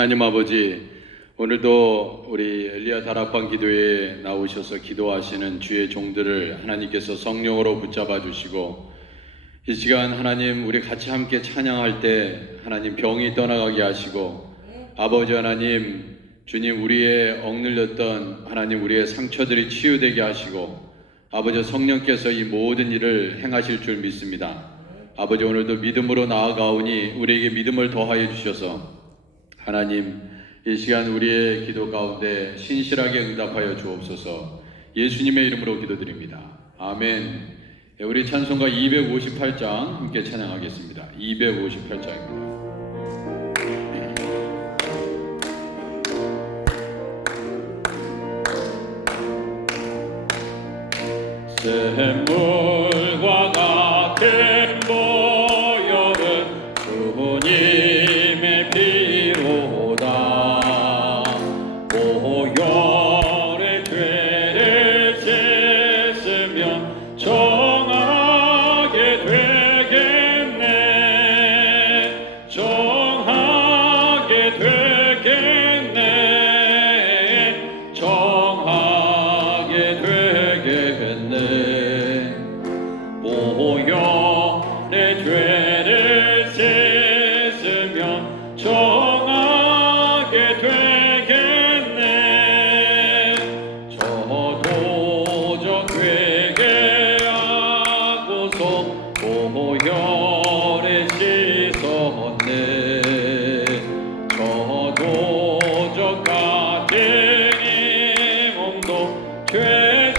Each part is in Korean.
하나님 아버지, 오늘도 우리 엘리야 다락방 기도회에 나오셔서 기도하시는 주의 종들을 하나님께서 성령으로 붙잡아 주시고, 이 시간 하나님 우리 같이 함께 찬양할 때 하나님 병이 떠나가게 하시고, 아버지 하나님, 주님 우리의 억눌렸던 하나님 우리의 상처들이 치유되게 하시고, 아버지 성령께서 이 모든 일을 행하실 줄 믿습니다. 아버지, 오늘도 믿음으로 나아가오니 우리에게 믿음을 더하여 주셔서 하나님 이 시간 우리의 기도 가운데 신실하게 응답하여 주옵소서. 예수님의 이름으로 기도드립니다. 아멘. 우리 찬송가 258장 함께 찬양하겠습니다. 258장입니다. 샘물과 같은 보혈은 주님의 피로다. 보혈의 죄를 씻으면 정하게 되겠네. 정하게 되겠네. 정하게 되겠네. 보혈의 죄를 씻으면 정하게 되겠네. 저 도적 회개하고서 보혈에 씻었네. 저 도적 같은 이 몸도 죄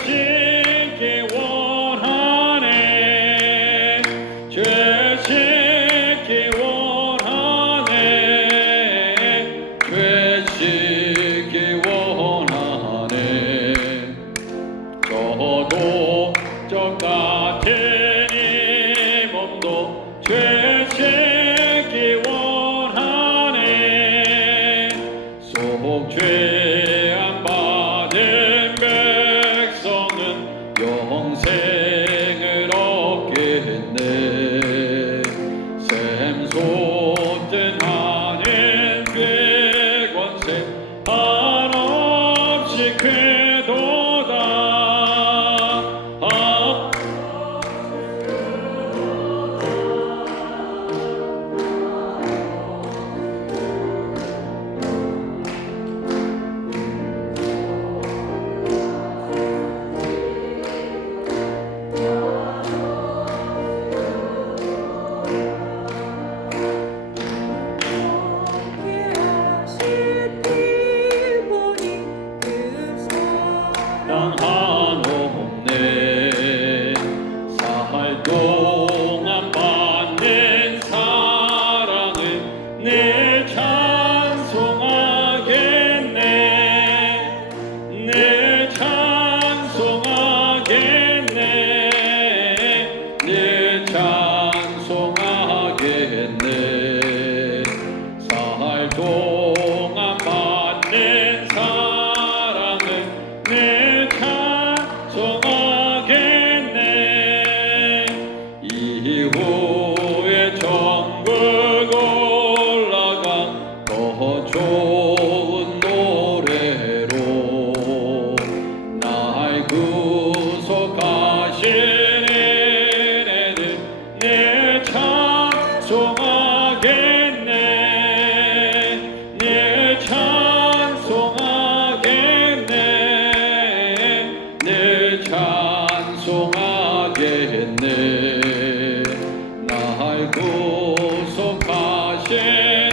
씻기 원하네. 죄 씻기 원하네. 죄 씻기 원하네. 저도 저 같은 이 몸도 죄 씻기 원하네. 속죄함 받은 백성은 영생을 얻겠네. 샘솟든 하늘 그 권세 한없이 크도다. 한없네. 사할 동안 받는 사랑을 늘 찬송하겠네. 늘 찬송하겠네. 늘 찬송하겠네. 사할 동안 받는 사랑을 늘 찬송하겠네. 이후에 천국 올라가 더 좋은 노래로 날 구속하신 은혜를 늘 찬송하겠네. 늘 찬송하겠네. 늘 찬송하겠네. 날 구속하신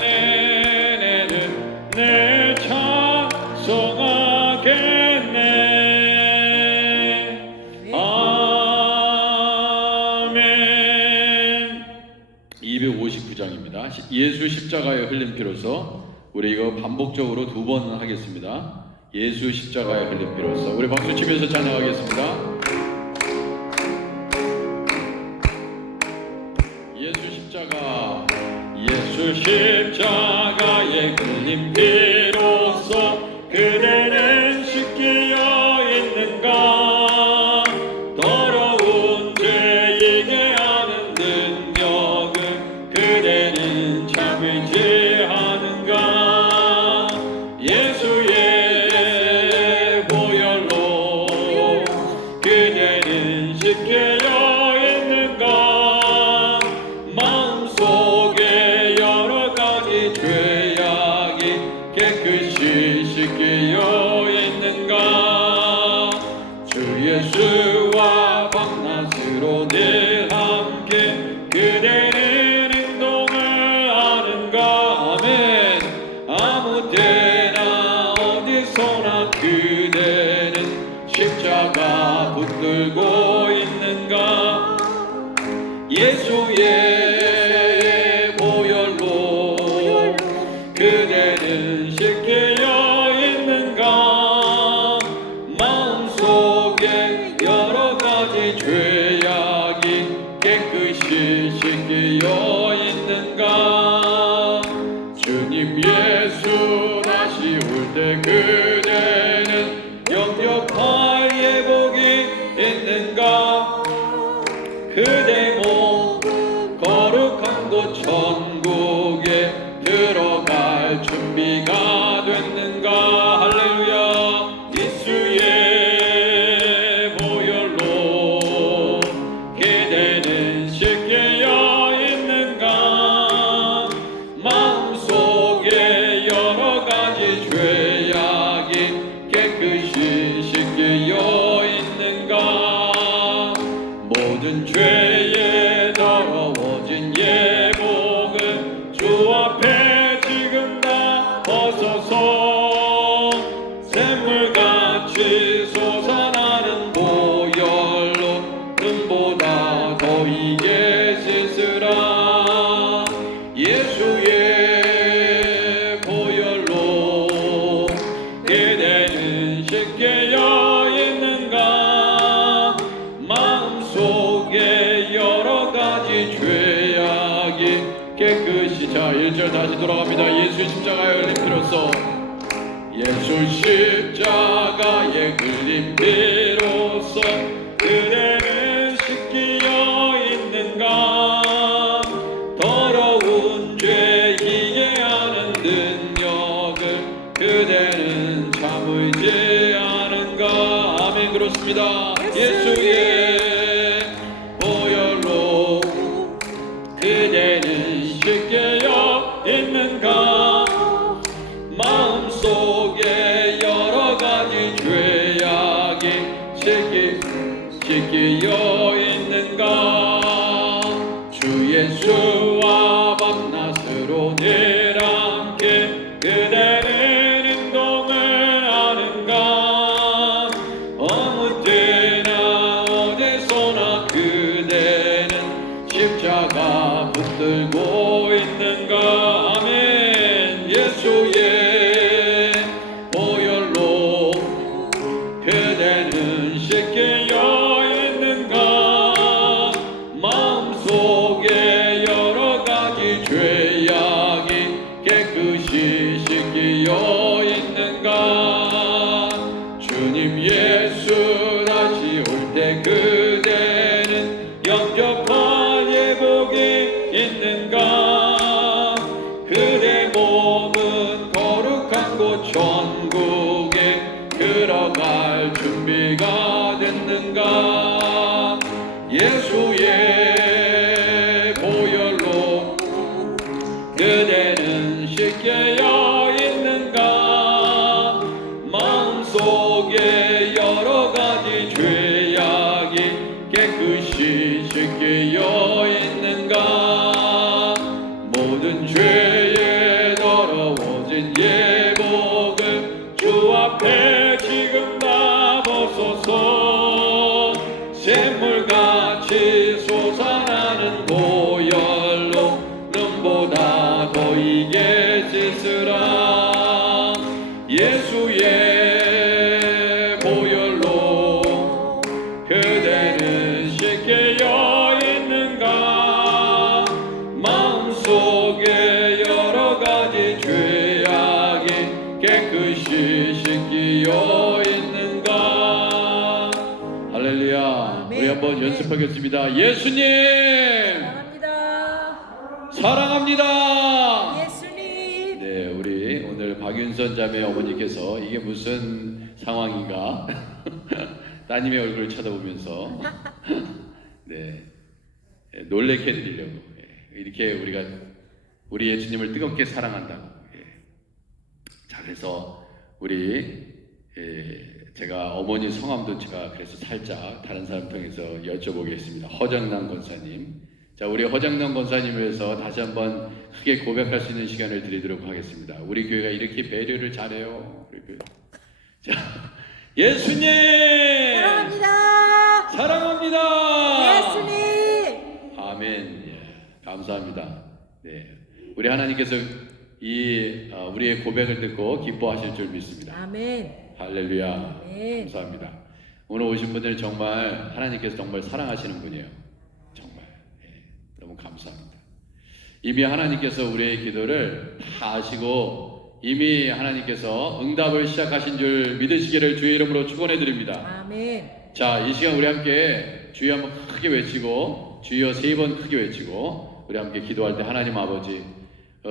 은혜를 늘 찬송하겠네. 아멘. 259장입니다. 예수 십자가의 흘린 피로서. 우리 이거 반복적으로 2번 하겠습니다. 예수 십자가의 흘린 피로서. 우리 박수 치면서 찬양하겠습니다. 예수 십자가, 예수 십자가의 흘린 피로서 그대는 씻기어 있는가. 더러운 죄이게 하는 능력을 그대는 참을지 하는가. 붙들고 있는가? 예수의 보혈로 그대는 씻겨 있는가? 마음속에 여러 가지 죄악이 깨끗이 씻겨 있는가? 주님 예수 다시 올 때 그대는 영접할 예복이 있는가? 그대 몸 거룩한 곳 천국에 들어갈 준비가 됐는가? 할렐루야. 예수의 보혈로 그대는 씻겨 있는가? 마음속에 여러 가지 죄악이 깨끗이 씻겨 있는가? 모든 죄에 더러워진 예복을 주 앞에 지금 다 벗어서 샘물같이 솟아나는 보혈로 눈보다 더 이게 씻으라. 예수의 보혈로 그대는 씻겨 있는가? 마음속에 여러 가지 죄악이 깨끗이. 자, 1절 다시 돌아갑니다. 예수 십자가에 흘린 피로써, 예수 십자가에 흘린 피로써 그대는 씻겨 있는가? 더러운 죄 희게 하는 능력을 그대는 참으지 않은가? 아멘. 그렇습니다. 예수의 보혈로 그대는 씻겨 있는가? 마음속에 여러 가지 죄악이 씻겨 있는가? 주 예수와 밤낮으로 늘 함께 그대는 행동을 하는가? 어느 때나 어디서나 그대는 십자가 붙들고 있는가? 아멘. 예수의 보혈로 그대는 씻겨 있는가? 마음속에 여러 가지 죄악이 깨끗이 씻겨 있는가? 주님 예수 다시 올 때 그대는 영접할 예복이 있는가? 그대 몸은 거룩한 곳 천국에 들어갈 준비가 됐는가? 예수의 보혈로 그대는 씻겨 있는가? 마음속에 여러 가지 죄악이 깨끗이 씻겨 있는가? 모든 죄에 더러워진 예복을 주 앞에 지금 다 벗어서 샘물같이 솟아나는 보혈로 눈보다 더 이게 씻으라. 예수의 보혈로 그대는 씻겨 있는가? 마음속에 여러 가지 죄악이 깨끗이 씻겨 있는가? 할렐루야. 우리 한번 연습하겠습니다. 예수님 사랑합니다. 사랑합니다. 예수님. 네, 우리 오늘 박윤선 자매 어머니께서 이게 무슨 상황인가? 따님의 얼굴을 쳐다보면서 네, 놀래게 해드리려고 이렇게 우리가 우리 예수님을 뜨겁게 사랑한다고. 자, 그래서 우리 제가 어머니 성함도 제가 그래서 살짝 다른 사람 통해서 여쭤보겠습니다. 허정남 권사님. 자, 우리 허정남 권사님을 위해서 다시 한번 크게 고백할 수 있는 시간을 드리도록 하겠습니다. 우리 교회가 이렇게 배려를 잘해요. 우리 교회. 자, 예수님 사랑합니다. 사랑합니다. 예수님. 아멘. 예, 감사합니다. 네, 우리 하나님께서 우리의 고백을 듣고 기뻐하실 줄 믿습니다. 아멘. 할렐루야. 아멘. 감사합니다. 오늘 오신 분들은 정말 하나님께서 정말 사랑하시는 분이에요. 정말 너무 감사합니다. 이미 하나님께서 우리의 기도를 다 아시고 이미 하나님께서 응답을 시작하신 줄 믿으시기를 주의 이름으로 축원해 드립니다. 아멘. 자, 이 시간 우리 함께 주여 한번 크게 외치고 주여 3번 크게 외치고 우리 함께 기도할 때 하나님 아버지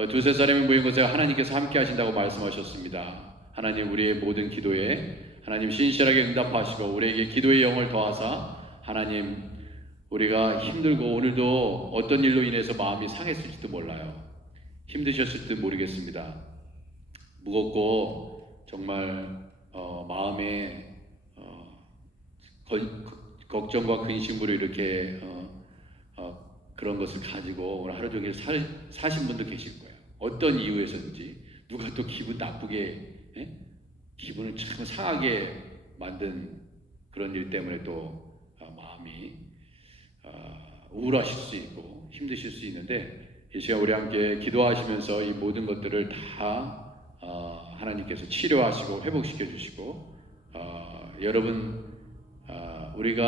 두세 사람이 모인 곳에 하나님께서 함께 하신다고 말씀하셨습니다. 하나님 우리의 모든 기도에 하나님 신실하게 응답하시고 우리에게 기도의 영을 더하사 하나님 우리가 힘들고 오늘도 어떤 일로 인해서 마음이 상했을지도 몰라요. 힘드셨을지도 모르겠습니다. 무겁고 정말 마음에 걱정과 근심으로 이렇게 그런 것을 가지고 오늘 하루 종일 사신 분도 계실 거예요. 어떤 이유에서든지 누가 또 기분 나쁘게 기분을 참 상하게 만든 그런 일 때문에 또 마음이 우울하실 수 있고 힘드실 수 있는데 이 시간 우리 함께 기도하시면서 이 모든 것들을 다 하나님께서 치료하시고 회복시켜 주시고 여러분 우리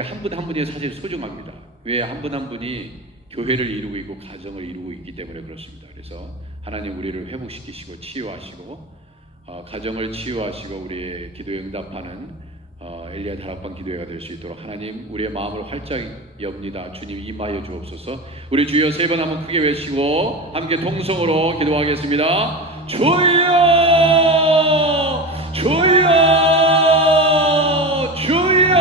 한 분 한 분이 사실 소중합니다. 왜 한 분 한 분이 교회를 이루고 있고 가정을 이루고 있기 때문에 그렇습니다. 그래서 하나님 우리를 회복시키시고 치유하시고 가정을 치유하시고 우리의 기도에 응답하는 엘리야 다락방 기도회가 될 수 있도록 하나님 우리의 마음을 활짝 엽니다. 주님 임하여 주옵소서. 우리 주여 3번 한번 크게 외치고 함께 통성으로 기도하겠습니다. 주여 주여 주여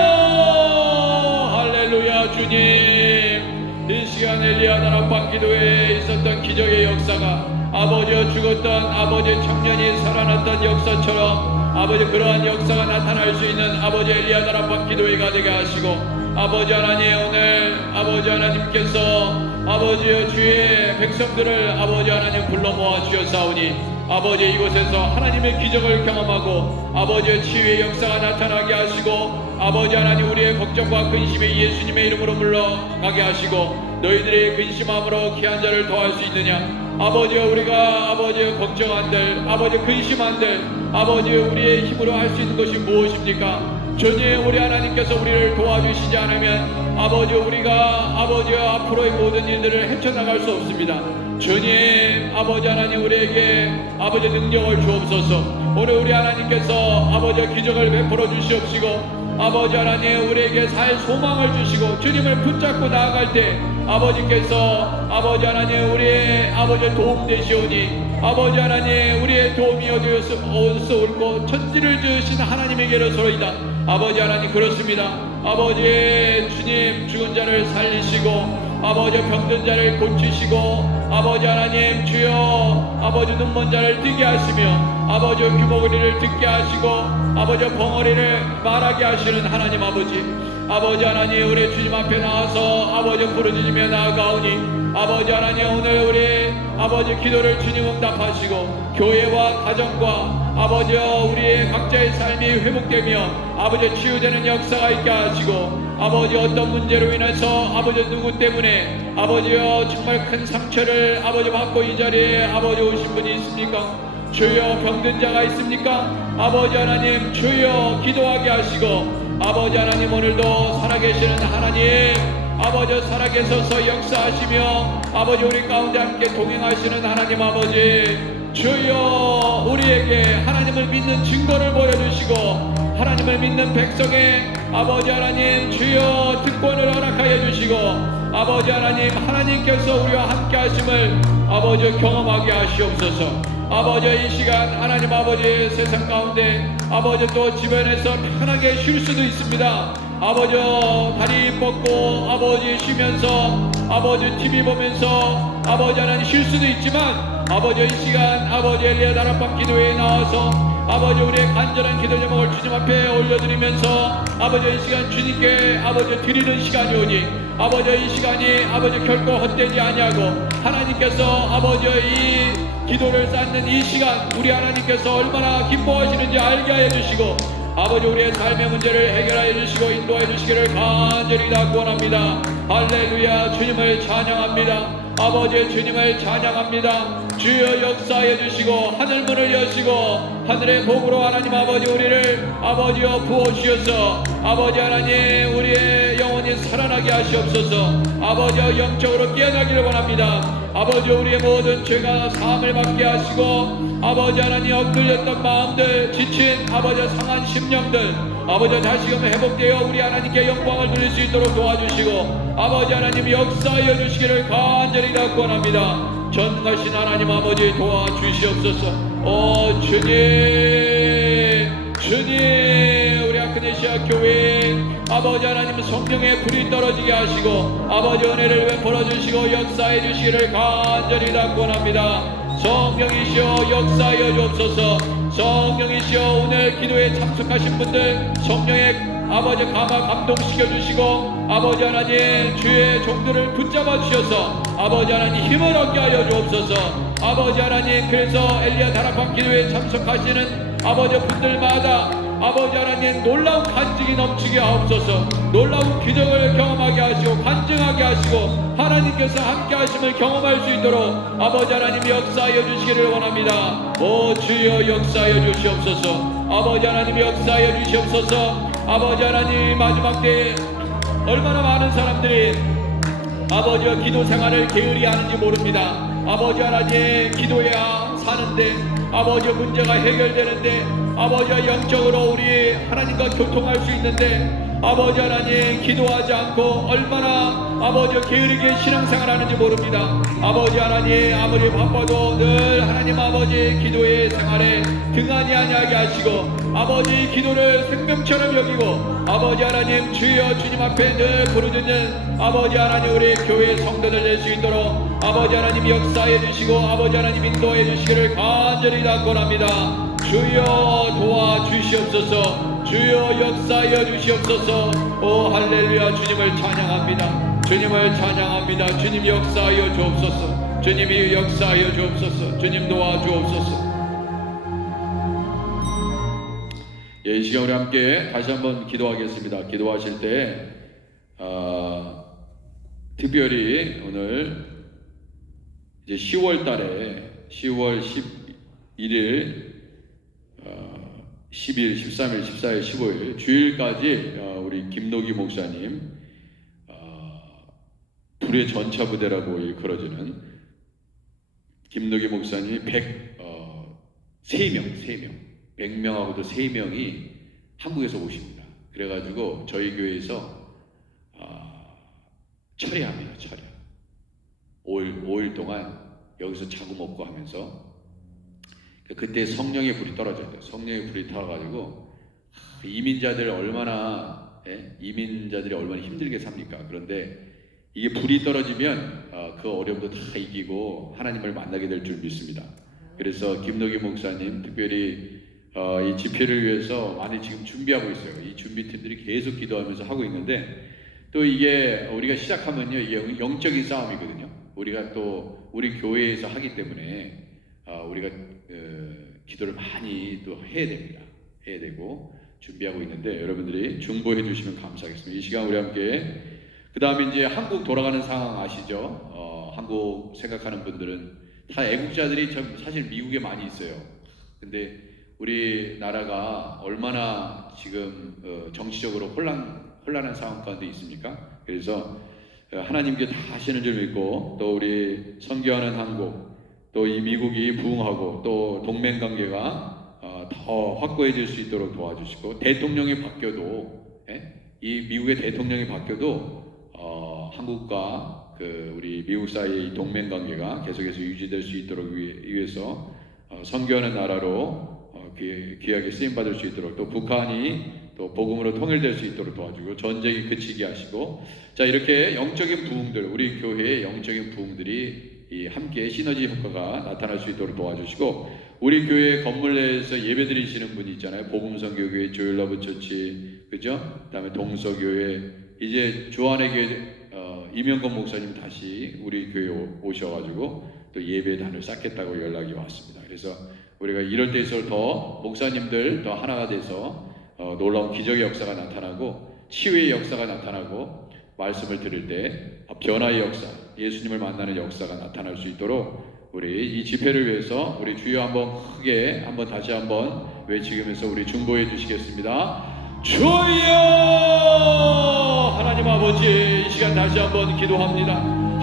할렐루야. 주님 이 시간 엘리야 다락방 기도회에 있었던 기적의 역사가 아버지여 죽었던 아버지의 청년이 살아났던 역사처럼 아버지 그러한 역사가 나타날 수 있는 아버지 엘리야 다락방 기도회가 되게 하시고 아버지 하나님 오늘 아버지 하나님께서 아버지여 주의 백성들을 아버지 하나님 불러 모아 주셨사오니 아버지 이곳에서 하나님의 기적을 경험하고 아버지의 치유의 역사가 나타나게 하시고 아버지 하나님 우리의 걱정과 근심에 예수님의 이름으로 물러가게 하시고 너희들의 근심함으로 귀한 자를 더할 수 있느냐. 아버지여 우리가 아버지여 걱정한들 아버지 근심한들 아버지여 우리의 힘으로 할 수 있는 것이 무엇입니까? 주님 우리 하나님께서 우리를 도와주시지 않으면 아버지여 우리가 아버지여 앞으로의 모든 일들을 헤쳐나갈 수 없습니다. 주님 아버지 하나님 우리에게 아버지 능력을 주옵소서. 오늘 우리 하나님께서 아버지 기적을 베풀어 주시옵시고 아버지 하나님 우리에게 살 소망을 주시고 주님을 붙잡고 나아갈 때 아버지께서 아버지 하나님 우리의 아버지 도움 되시오니 아버지 하나님 우리의 도움이 어디서 올고 천지를 지으신 하나님에게로서이다. 아버지 하나님 그렇습니다. 아버지 주님 죽은 자를 살리시고 아버지 병든 자를 고치시고 아버지 하나님 주여 아버지 눈먼 자를 뜨게 하시며 아버지 귀머거리를 듣게 하시고 아버지 벙어리를 말하게 하시는 하나님 아버지 하나님 우리 주님 앞에 나와서 아버지 부르짖으며 나아가오니 아버지 하나님 오늘 우리 아버지 기도를 주님 응답하시고 교회와 가정과 아버지 우리의 각자의 삶이 회복되며 아버지 치유되는 역사가 있게 하시고 아버지 어떤 문제로 인해서 아버지 누구 때문에 아버지여 정말 큰 상처를 아버지 받고 이 자리에 아버지 오신 분이 있습니까? 주여 병든 자가 있습니까? 아버지 하나님 주여 기도하게 하시고 아버지 하나님 오늘도 살아계시는 하나님 아버지 살아계셔서 역사하시며 아버지 우리 가운데 함께 동행하시는 하나님 아버지 주여 우리에게 하나님을 믿는 증거를 보여주시고 하나님을 믿는 백성의 아버지 하나님 주여 특권을 허락하여 주시고 아버지 하나님 하나님께서 우리와 함께 하심을 아버지 경험하게 하시옵소서. 아버지 이 시간 하나님 아버지 세상 가운데 아버지 또 주변에서 편하게 쉴 수도 있습니다. 아버지 다리 뻗고 아버지 쉬면서 아버지 TV 보면서 아버지 하나님 쉴 수도 있지만 아버지 이 시간 아버지 엘리야 다락방 기도회에 나와서 아버지 우리의 간절한 기도 제목을 주님 앞에 올려드리면서 아버지 이 시간 주님께 아버지 드리는 시간이 오니 아버지 이 시간이 아버지 결코 헛되지 아니하고 하나님께서 아버지 이 기도를 쌓는 이 시간 우리 하나님께서 얼마나 기뻐하시는지 알게 하여 주시고 아버지 우리의 삶의 문제를 해결하여 주시고 인도해 주시기를 간절히 구원합니다. 할렐루야. 주님을 찬양합니다. 아버지 주님을 찬양합니다. 주여 역사해 주시고 하늘문을 여시고 하늘의 복으로 하나님 아버지 우리를 아버지여 부어주셔서 아버지 하나님 우리의 영혼이 살아나게 하시옵소서. 아버지여 영적으로 깨어나기를 원합니다. 아버지 우리의 모든 죄가 사함을 받게 하시고 아버지 하나님 엇들렸던 마음들 지친 아버지 상한 심령들 아버지 다시금 회복되어 우리 하나님께 영광을 누릴 수 있도록 도와주시고 아버지 하나님 역사하여 주시기를 간절히 구원합니다. 전능하신 하나님 아버지 도와주시옵소서. 주님 우리 아크네시아 교회 아버지 하나님 성령의 불이 떨어지게 하시고 아버지 은혜를 베풀어 주시고 역사해 주시기를 간절히 구원합니다. 성령이시여 역사하여 주옵소서. 성령이시여 오늘 기도에 참석하신 분들 성령의 아버지 감동시켜 주시고 아버지 하나님 주의 종들을 붙잡아 주셔서 아버지 하나님 힘을 얻게 하여 주옵소서. 아버지 하나님 그래서 엘리야 다락방 기도에 참석하시는 아버지 분들마다 아버지 하나님 놀라운 간증이 넘치게 하옵소서. 놀라운 기적을 경험하게 하시고 간증하게 하시고 하나님께서 함께 하심을 경험할 수 있도록 아버지 하나님 역사하여 주시기를 원합니다. 주여 역사하여 주시옵소서. 아버지 하나님 역사하여 주시옵소서. 아버지 하나님 마지막 때에 얼마나 많은 사람들이 아버지와 기도 생활을 게으리 하는지 모릅니다. 아버지 하나님 기도해야 사는데 아버지 문제가 해결되는데 아버지와 영적으로 우리 하나님과 교통할 수 있는데 아버지 하나님 기도하지 않고 얼마나 아버지 게으르게 신앙생활 하는지 모릅니다. 아버지 하나님 아무리 바빠도 늘 하나님 아버지 기도의 생활에 등한히 아니하게 하시고 아버지 기도를 생명처럼 여기고 아버지 하나님 주여 주님 앞에 늘 부르짖는 아버지 하나님 우리 교회 성도들 될 수 있도록 아버지 하나님 역사해 주시고 아버지 하나님 인도해 주시기를 간절히 당권합니다. 주여 도와주시옵소서. 주여 역사하여 주시옵소서. 할렐루야. 주님을 찬양합니다. 주님을 찬양합니다. 주님 역사하여 주옵소서. 주님이 역사하여 주옵소서. 주님 도와주옵소서. 이 시간 우리 함께 다시 한번 기도하겠습니다. 기도하실 때 특별히 오늘 이제 10월 달에 10월 11일 10일, 13일, 14일, 15일 주일까지 우리 김노기 목사님 불의 전차부대라고 일컬어지는 김노기 목사님이 3명 100명하고도 3명이 한국에서 오십니다. 그래가지고 저희 교회에서 철회합니다. 철회. 5일 동안 여기서 자고 먹고 하면서 그때 성령의 불이 떨어져야 돼요. 성령의 불이 타가지고 이민자들이 얼마나 힘들게 삽니까? 그런데 이게 불이 떨어지면 그 어려움도 다 이기고 하나님을 만나게 될 줄 믿습니다. 그래서 김노기 목사님 특별히 이 집회를 위해서 많이 지금 준비하고 있어요. 이 준비팀들이 계속 기도하면서 하고 있는데 또 이게 우리가 시작하면요 이게 영적인 싸움이거든요. 우리가 또 우리 교회에서 하기 때문에 우리가 기도를 많이 또 해야 됩니다. 해야 되고 준비하고 있는데 여러분들이 중보해 주시면 감사하겠습니다. 이 시간 우리 함께 그 다음에 이제 한국 돌아가는 상황 아시죠? 한국 생각하는 분들은 다 애국자들이 사실 미국에 많이 있어요. 근데 우리나라가 얼마나 지금 정치적으로 혼란한 상황 가운데 있습니까? 그래서 하나님께 다 하시는 줄 믿고 또 우리 선교하는 한국 또 이 미국이 부흥하고 또 동맹관계가 더 확고해질 수 있도록 도와주시고 대통령이 바뀌어도 이 미국의 대통령이 바뀌어도 한국과 우리 미국 사이의 동맹관계가 계속해서 유지될 수 있도록 위해서 선교하는 나라로 귀하게 쓰임받을 수 있도록 또 북한이 또 복음으로 통일될 수 있도록 도와주고 전쟁이 그치게 하시고 자 이렇게 영적인 부흥들 우리 교회의 영적인 부흥들이 함께 시너지 효과가 나타날 수 있도록 도와주시고 우리 교회 건물 내에서 예배드리시는 분이 있잖아요. 복음선교교회 조일러브 처치 그죠? 그다음에 동서교회 이제 주안의 교회 이명건 목사님 다시 우리 교회 오셔가지고 또 예배단을 쌓겠다고 연락이 왔습니다. 그래서 우리가 이럴 때일수록 더 목사님들 더 하나가 돼서 놀라운 기적의 역사가 나타나고 치유의 역사가 나타나고 말씀을 들을 때 변화의 역사, 예수님을 만나는 역사가 나타날 수 있도록 우리 이 집회를 위해서 우리 주여 한번 크게 한번 다시 한번 외치면서 우리 중보해 주시겠습니다. 주여! 하나님 아버지, 이 시간 다시 한번 기도합니다.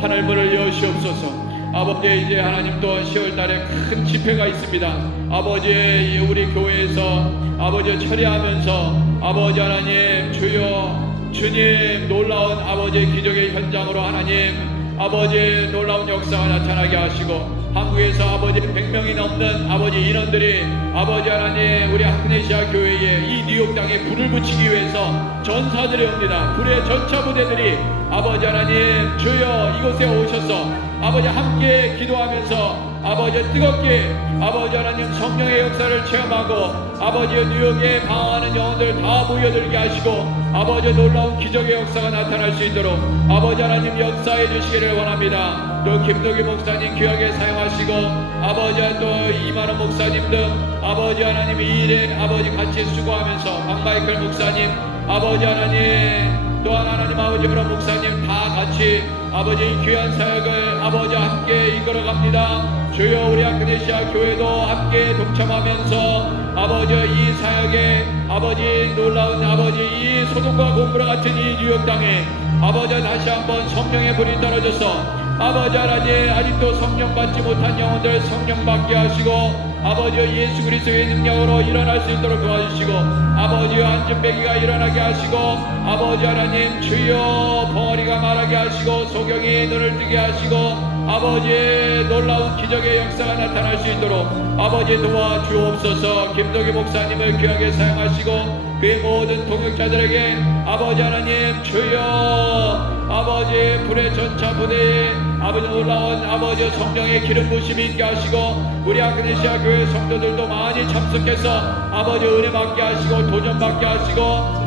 하늘 문을 여시옵소서. 아버지, 이제 하나님 또한 10월 달에 큰 집회가 있습니다. 아버지, 우리 교회에서 아버지 처리하면서 아버지 하나님 주여 주님 놀라운 아버지 기적의 현장으로 하나님 아버지 놀라운 역사가 나타나게 하시고 한국에서 아버지 100명이 넘는 아버지 인원들이 아버지 하나님 우리 아크네시아 교회에 이 뉴욕 땅에 불을 붙이기 위해서 전사들이 옵니다. 불의 전차 부대들이 아버지 하나님 주여 이곳에 오셔서 아버지 함께 기도하면서 아버지 뜨겁게 아버지 하나님 성령의 역사를 체험하고 아버지 뉴욕에 방황하는 영혼들 다 모여들게 하시고 아버지 놀라운 기적의 역사가 나타날 수 있도록 아버지 하나님 역사해 주시기를 원합니다. 또 김덕희 목사님 귀하게 사용하시고 아버지 또 이만원 목사님 등 아버지 하나님 이 일에 아버지 같이 수고하면서 박마이클 목사님 아버지 하나님 또한 하나님 아버지 여러 목사님 다 같이 아버지 이 귀한 사역을 아버지 함께 이끌어갑니다. 주여 우리 아크네시아 교회도 함께 동참하면서 아버지 이 사역에 아버지 놀라운 아버지 이 소돔과 고모라 같은 이 뉴욕 땅에 아버지 다시 한번 성령의 불이 떨어져서 아버지 하나님 아직도 성령 받지 못한 영혼들 성령 받게 하시고 아버지 예수 그리스도의 능력으로 일어날 수 있도록 도와주시고 아버지 안전배기가 일어나게 하시고 아버지 하나님 주여 벙어리가 말하게 하시고 소경이 눈을 뜨게 하시고 아버지의 놀라운 기적의 역사가 나타날 수 있도록 아버지 도와주옵소서. 김덕희 목사님을 귀하게 사용하시고 그의 모든 동역자들에게 아버지 하나님 주여 아버지 불의 전차 부대에 아버지 놀라운 아버지 성령의 기름 부심이 있게 하시고 우리 아크네시아 교회 성도들도 많이 참석해서 아버지 은혜 받게 하시고 도전 받게 하시고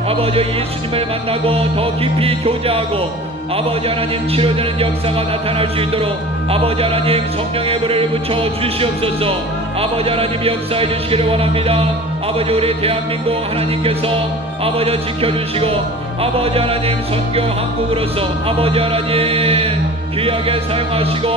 아버지 예수님을 만나고 더 깊이 교제하고 아버지 하나님 치료되는 역사가 나타날 수 있도록 아버지 하나님 성령의 불을 붙여 주시옵소서. 아버지 하나님 역사해 주시기를 원합니다. 아버지 우리 대한민국 하나님께서 아버지 지켜주시고 아버지 하나님 선교 한국으로서 아버지 하나님 귀하게 사용하시고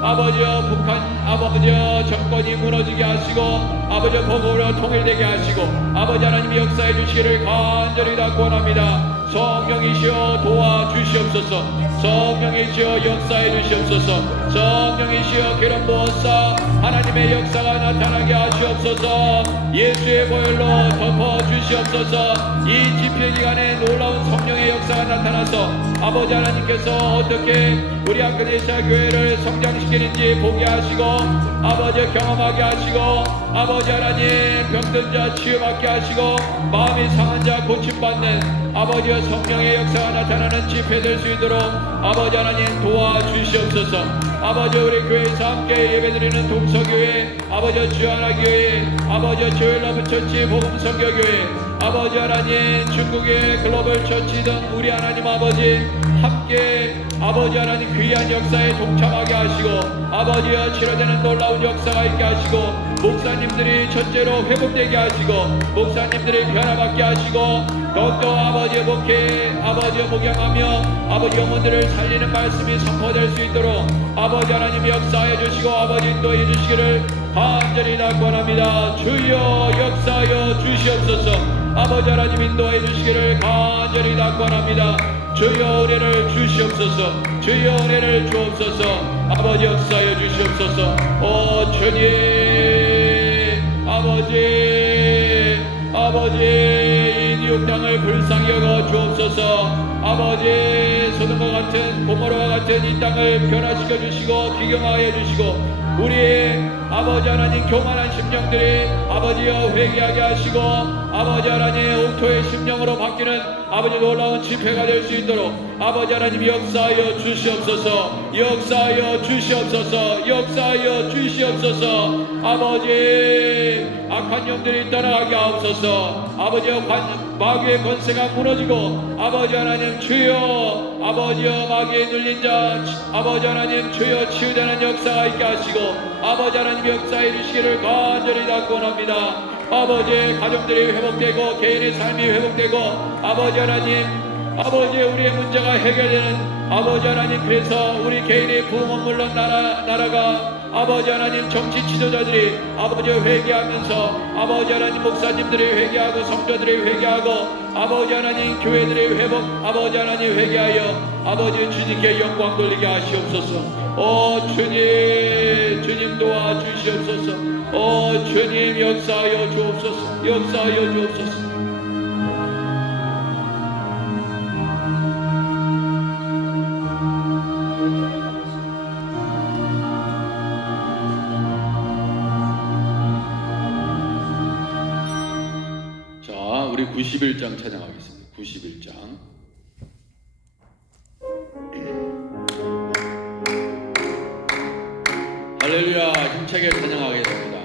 아버지여 북한 아버지여 정권이 무너지게 하시고 아버지여 복음으로 통일되게 하시고 아버지 하나님 역사해 주시기를 간절히 당부합니다. 성령이시여 도와주시옵소서. 성령이시여 역사해 주시옵소서. 성령이시여 기름 부어서 하나님의 역사가 나타나게 하시옵소서. 예수의 보혈로 덮어 주시옵소서. 이 집회 기간에 놀라운 성령의 역사가 나타나서 아버지 하나님께서 어떻게 우리 아크네시아 교회를 성장시키는지 보게 하시고 아버지 경험하게 하시고 아버지 하나님 병든 자 치유받게 하시고 마음이 상한 자 고침받는 아버지의 성령의 역사가 나타나는 집회 될 수 있도록 아버지 하나님 도와주시옵소서. 아버지 우리 교회에서 함께 예배드리는 동서교회 아버지 주하나교회 아버지 조엘러브 처치 복음선교교회 아버지 하나님 중국의 글로벌 처치 등 우리 하나님 아버지 함께 아버지 하나님 귀한 역사에 동참하게 하시고 아버지여 치료되는 놀라운 역사가 있게 하시고 목사님들이 첫째로 회복되게 하시고 목사님들이 변화받게 하시고 더욱더 아버지의 목회 아버지의 목양하며 아버지 영혼들을 살리는 말씀이 선포될 수 있도록 아버지 하나님 역사해 주시고 아버지 인도해 주시기를 간절히 낙원합니다. 주여 역사하여 주시옵소서. 아버지 하나님 인도해 주시기를 간절히 낙원합니다. 주여 은혜를 주시옵소서. 주여 은혜를 주옵소서. 아버지 역사하여 주시옵소서. 오 주님 아버지 이 뉴욕 땅을 불쌍히 여겨 주옵소서. 아버지 소돔과 같은 고모라와 같은 이 땅을 변화시켜 주시고 기경하여 주시고 우리의 아버지 하나님 교만한 심령들이 아버지여 회개하게 하시고 아버지 하나님 옥토의 심령으로 바뀌는 아버지 놀라운 집회가 될 수 있도록 아버지 하나님 역사하여 주시옵소서. 역사하여 주시옵소서. 역사하여 주시옵소서. 아버지 악한 영들이 떠나가게 하옵소서. 아버지여 마귀의 권세가 무너지고 아버지 하나님 주여 아버지여 마귀에 눌린 자 아버지 하나님 주여 치유되는 역사가 있게 하시고 아버지 하나님 역사해 주시기를 간절히 당부합니다. 아버지의 가정들이 회복되고 개인의 삶이 회복되고 아버지 하나님 아버지 우리의 문제가 해결되는 아버지 하나님 그래서 우리 개인의 부흥은 물론 나라가 아버지 하나님 정치 지도자들이 아버지 회개하면서 아버지 하나님 목사님들이 회개하고 성도들이 회개하고 아버지 하나님 교회들이 회복 아버지 하나님 회개하여 아버지 주님께 영광 돌리게 하시옵소서. 오 주님 도와주시옵소서. 오 주님 역사하여 주옵소서. 역사하여 주옵소서. 우리 91장 찬양하겠습니다. 91장. 할렐루야 힘차게 찬양하겠습니다.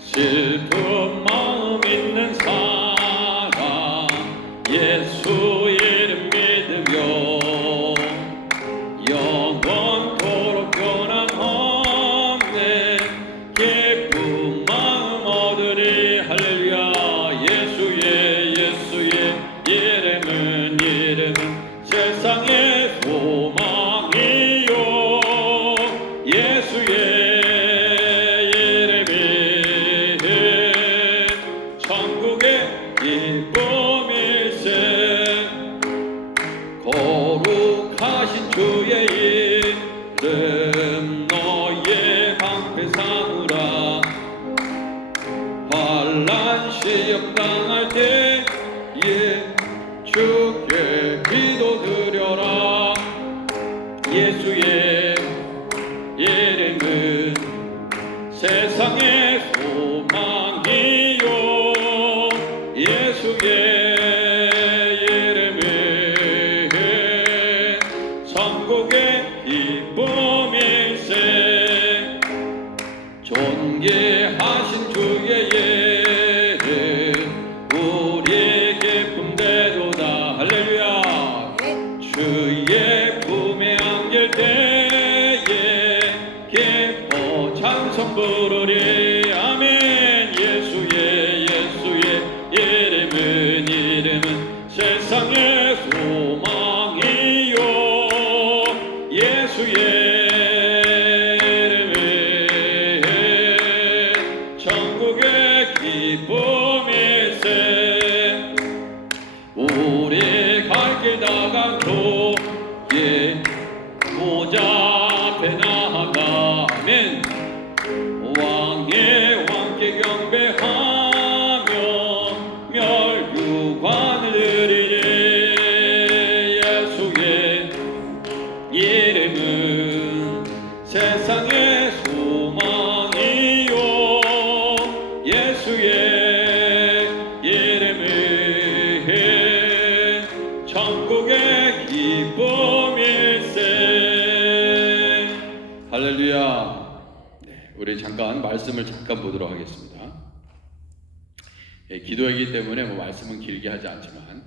슬픈 마음 있는 사람 예수 이름 믿으며 영원토록 변함없네 기쁨 마음 얻으리. 할렐루야 예수의 이름은 세상의 소망이요 예수의 이름이 천국의 기쁨일세. 거룩하신 주의 이름 너의 방패 삼으라. 환난 시험 당할 때에 주께 기도드려라. 예수의 이름은 세상의 소망이요 예수의 이름은 천국의 기쁨일세. 존귀하신 주의 이름 우리의 기쁨대로다. 할렐루야 주의 품에 안길 때에 기뻐 찬송 부르리. 아멘. 예수의 이름은 세상의 소망이요 예수의 이름은 천국의 기쁨일세. 우리 갈 길 다간 주의 보좌 앞에 나아가 아멘. 왕의 왕께 경배하며 멸류관을 드리리. 예수의 이름은 세상의 소망이요 예수의 이름은 천국의 기쁨일세. 할렐루야. 우리 잠깐 말씀을 보도록 하겠습니다. 기도이기 때문에 말씀은 길게 하지 않지만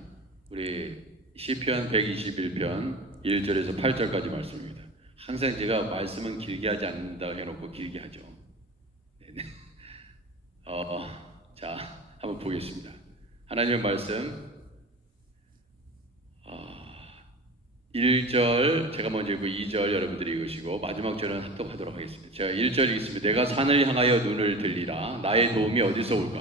우리 시편 121편 1절에서 8절까지 말씀입니다. 항상 제가 말씀은 길게 하지 않는다 해놓고 길게 하죠. 자, 한번 보겠습니다. 하나님의 말씀 1절 제가 먼저 읽고 2절 여러분들이 읽으시고 마지막 절은 합독하도록 하겠습니다. 제가 1절 읽겠습니다. 내가 산을 향하여 눈을 들리라. 나의 도움이 어디서 올까?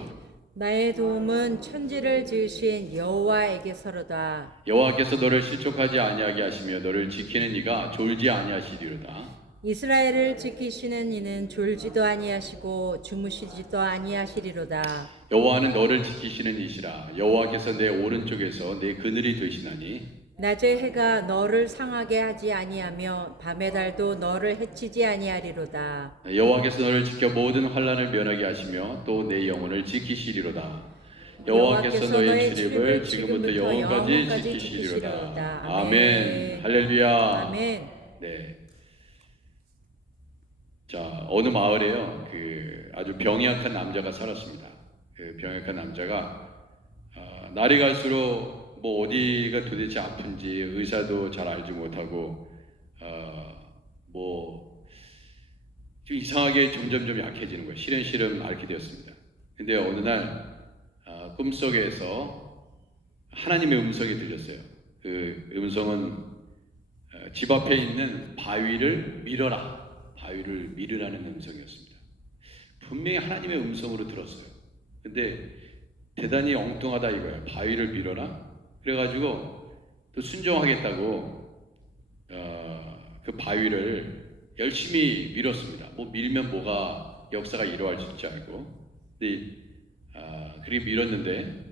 나의 도움은 천지를 지으신 여호와에게서로다. 여호와께서 너를 실족하지 아니하게 하시며 너를 지키는 이가 졸지 아니하시리로다. 이스라엘을 지키시는 이는 졸지도 아니하시고 주무시지도 아니하시리로다. 여호와는 너를 지키시는 이시라. 여호와께서 내 오른쪽에서 내 그늘이 되시나니 낮의 해가 너를 상하게 하지 아니하며 밤의 달도 너를 해치지 아니하리로다. 여호와께서 너를 지켜 모든 환난을 면하게 하시며 또 내 영혼을 지키시리로다. 여호와께서 너의 출입을 지금부터 영원까지 지키시리로다. 아멘. 할렐루야. 아멘. 네. 자, 어느 마을에요. 그 아주 병약한 남자가 살았습니다. 그 병약한 남자가 날이 갈수록 뭐 어디가 도대체 아픈지 의사도 잘 알지 못하고 뭐좀 이상하게 점점점 약해지는 거예요. 시름시름 앓게 되었습니다. 근데 어느 날 꿈속에서 하나님의 음성이 들렸어요. 그 음성은 집 앞에 있는 바위를 밀어라. 바위를 밀으라는 음성이었습니다. 분명히 하나님의 음성으로 들었어요. 근데 대단히 엉뚱하다 이거예요. 바위를 밀어라. 그래가지고 또 순종하겠다고 그 바위를 열심히 밀었습니다. 뭐 밀면 뭐가 역사가 일어날 줄 알고. 근데 그렇게 밀었는데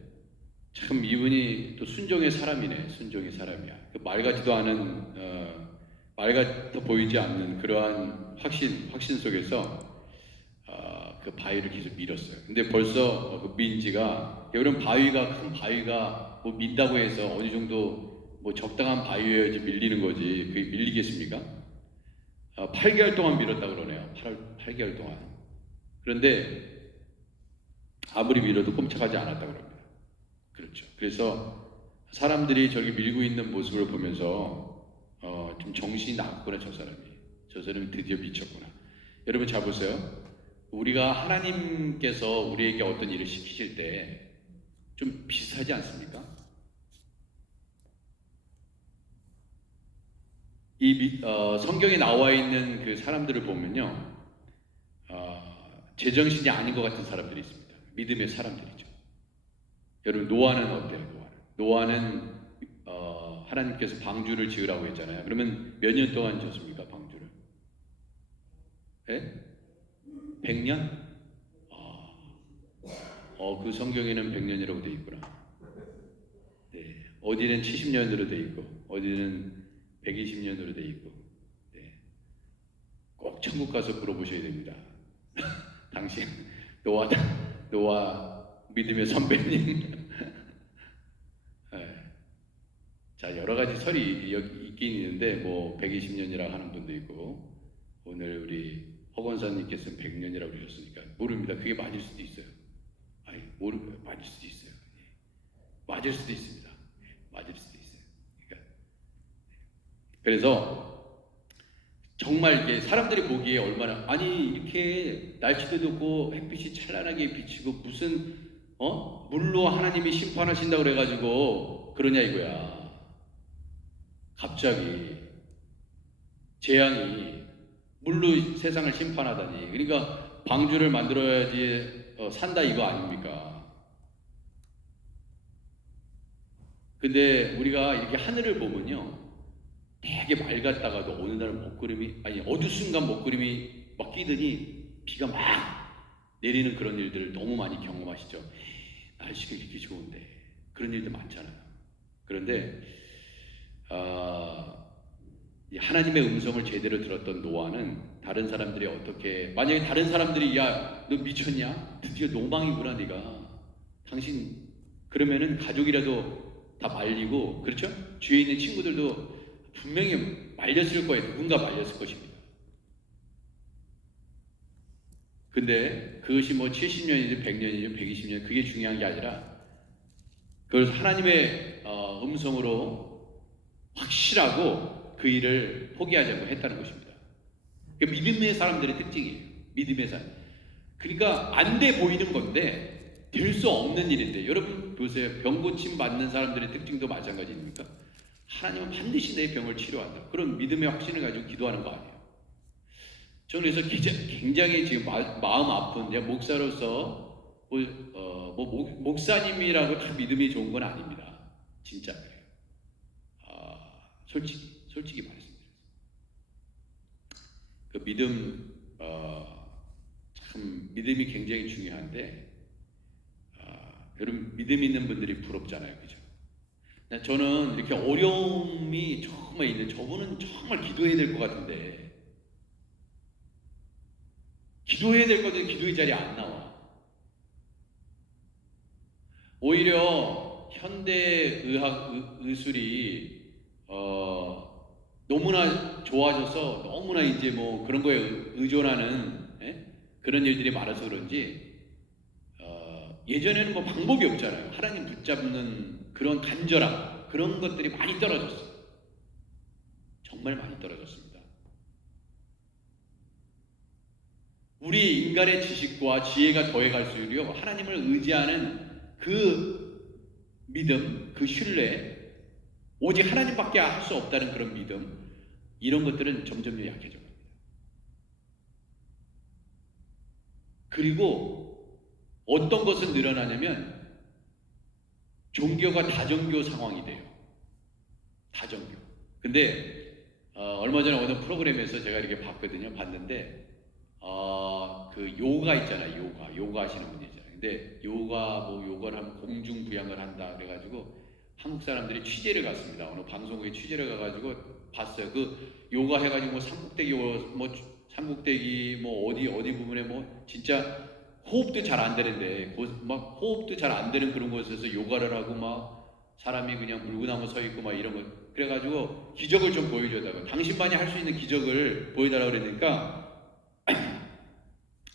참 이분이 또 순종의 사람이네. 순종의 사람이야. 그 말 같지도 않은 말 같아 보이지 않는 그러한 확신 속에서 그 바위를 계속 밀었어요. 근데 벌써 그 민지가 여러분 바위가 큰 바위가 뭐 민다고 해서 어느 정도 뭐 적당한 바위여야지 밀리는 거지 그게 밀리겠습니까? 8개월 동안 밀었다 그러네요. 8개월 동안. 그런데 아무리 밀어도 꼼짝하지 않았다 그럽니다. 그렇죠. 그래서 사람들이 저렇게 밀고 있는 모습을 보면서 좀 정신이 나갔구나 저 사람이 드디어 미쳤구나. 여러분 잘 보세요. 우리가 하나님께서 우리에게 어떤 일을 시키실 때 좀 비슷하지 않습니까? 성경에 나와 있는 그 사람들을 보면요, 제정신이 아닌 것 같은 사람들이 있습니다. 믿음의 사람들이죠. 여러분 노아는 어때요? 노아는 하나님께서 방주를 지으라고 했잖아요. 그러면 몇 년 동안 지었습니까? 방주를? 예? 100년? 그 성경에는 100년이라고 돼 있구나. 네. 어디는 70년으로 돼 있고, 어디는 120년으로 돼 있고, 네. 꼭 천국 가서 물어보셔야 됩니다. 당신 노아 믿음의 선배님. 네. 자, 여러 가지 설이 있긴 있는데, 뭐 120년이라고 하는 분도 있고, 오늘 우리 허건사님께서는 100년이라고 그러셨으니까 모릅니다. 그게 맞을 수도 있어요. 맞을 수도 있어요. 맞을 수도 있습니다. 맞을 수도 있어요. 그래서 정말 이게 사람들이 보기에 얼마나 이렇게 날씨도 덥고 햇빛이 찬란하게 비치고 무슨 물로 하나님이 심판하신다고 그래가지고 그러냐 이거야. 갑자기 재앙이 물로 세상을 심판하다니. 그러니까 방주를 만들어야지 산다 이거 아닙니까? 근데 우리가 이렇게 하늘을 보면요, 되게 맑았다가도 어느 날 어느 순간 먹구름이 막 끼더니 비가 막 내리는 그런 일들을 너무 많이 경험하시죠. 날씨가 이렇게 좋은데 그런 일도 많잖아요. 그런데 이 하나님의 음성을 제대로 들었던 노아는 다른 사람들이 만약에 다른 사람들이 야, 너 미쳤냐? 드디어 노망이구나 네가. 당신 그러면은 가족이라도 다 말리고, 그렇죠? 주위에 있는 친구들도 분명히 말렸을 거예요. 누군가 말렸을 것입니다. 근데 그것이 뭐 70년이든 100년이든 120년 그게 중요한 게 아니라 그걸 하나님의 음성으로 확실하고 그 일을 포기하자고 했다는 것입니다. 믿음의 사람들의 특징이에요. 믿음의 사람. 그러니까 안 돼 보이는 건데 될 수 없는 일인데, 여러분 보세요. 병 고침 받는 사람들의 특징도 마찬가지입니까? 하나님은 반드시 내 병을 치료한다. 그런 믿음의 확신을 가지고 기도하는 거 아니에요. 저는 그래서 굉장히 지금 마음 아픈, 목사로서 목사님이라고 다 믿음이 좋은 건 아닙니다. 진짜 그래요. 솔직히 말씀드려요. 그 믿음, 참 믿음이 굉장히 중요한데, 여러분 믿음 있는 분들이 부럽잖아요, 그죠? 저는 이렇게 어려움이 정말 있는, 저분은 정말 기도해야 될 것 같은데, 기도해야 될 것은 기도의 자리에 안 나와. 오히려 현대 의술이 너무나 좋아져서 너무나 이제 뭐 그런 거에 의존하는 그런 일들이 많아서 그런지 예전에는 뭐 방법이 없잖아요. 하나님 붙잡는 그런 간절함 그런 것들이 많이 떨어졌어요. 정말 많이 떨어졌습니다. 우리 인간의 지식과 지혜가 더해갈수록요 하나님을 의지하는 그 믿음, 그 신뢰, 오직 하나님밖에 할 수 없다는 그런 믿음, 이런 것들은 점점 약해져 갑니다. 그리고 어떤 것은 늘어나냐면 종교가 다종교 상황이 돼요. 다종교. 근데 얼마 전에 어느 프로그램에서 제가 이렇게 봤는데 그 요가 있잖아요. 요가 하시는 분이 있잖아요. 근데 요가를 하면 공중부양을 한다 그래가지고 한국 사람들이 취재를 갔습니다. 어느 방송국에 취재를 가가지고 봤어요. 그 요가 해가지고 뭐 삼국대기 뭐 어디 부분에 뭐 진짜 호흡도 잘 안 되는데 막 호흡도 잘 안 되는 그런 곳에서 요가를 하고 막 사람이 그냥 물구나무 서 있고 막 이런 거 그래가지고 기적을 좀 보여줘다가 당신만이 할 수 있는 기적을 보여달라고 그러니까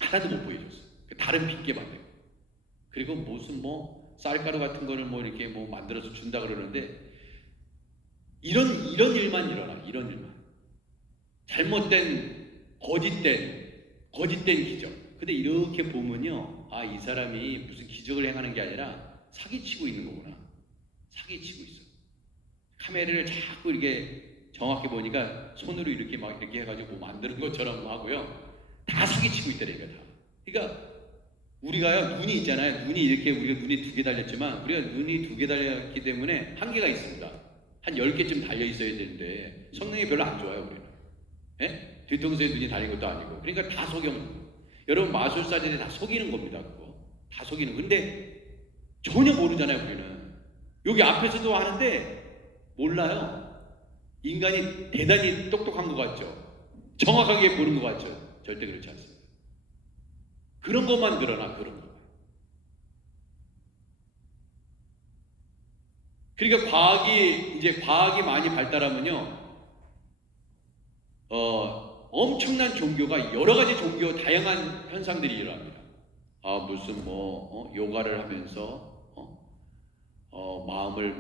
하나도 못 보여줬어. 다른 핑계만 대고. 그리고 무슨 뭐 쌀가루 같은 거를 뭐 이렇게 뭐 만들어서 준다 그러는데 이런 일만 일어나. 이런 일만. 잘못된 거짓된 기적. 근데 이렇게 보면요, 이 사람이 무슨 기적을 행하는 게 아니라 사기치고 있는 거구나. 사기치고 있어. 카메라를 자꾸 이렇게 정확히 보니까 손으로 이렇게 막 이렇게 해가지고 뭐 만드는 것처럼 하고요. 다 사기치고 있다니까 다. 그러니까 우리가요 눈이 있잖아요. 눈이 이렇게 우리가 눈이 2개 달렸지만 우리가 눈이 2개 달렸기 때문에 한계가 있습니다. 한 10개쯤 달려 있어야 되는데 성능이 별로 안 좋아요 우리는. 예? 뒤통수에 눈이 달린 것도 아니고. 그러니까 다 속여먹는 거예요. 여러분 마술사들이 다 속이는 겁니다. 그거 다 속이는. 근데 전혀 모르잖아요 우리는. 여기 앞에서도 하는데 몰라요. 인간이 대단히 똑똑한 것 같죠. 정확하게 보는 것 같죠. 절대 그렇지 않습니다. 그런 것만 드러나. 그런 거. 그러니까 과학이 많이 발달하면요 엄청난 종교가 여러 가지 종교 다양한 현상들이 일어납니다. 무슨 요가를 하면서 마음을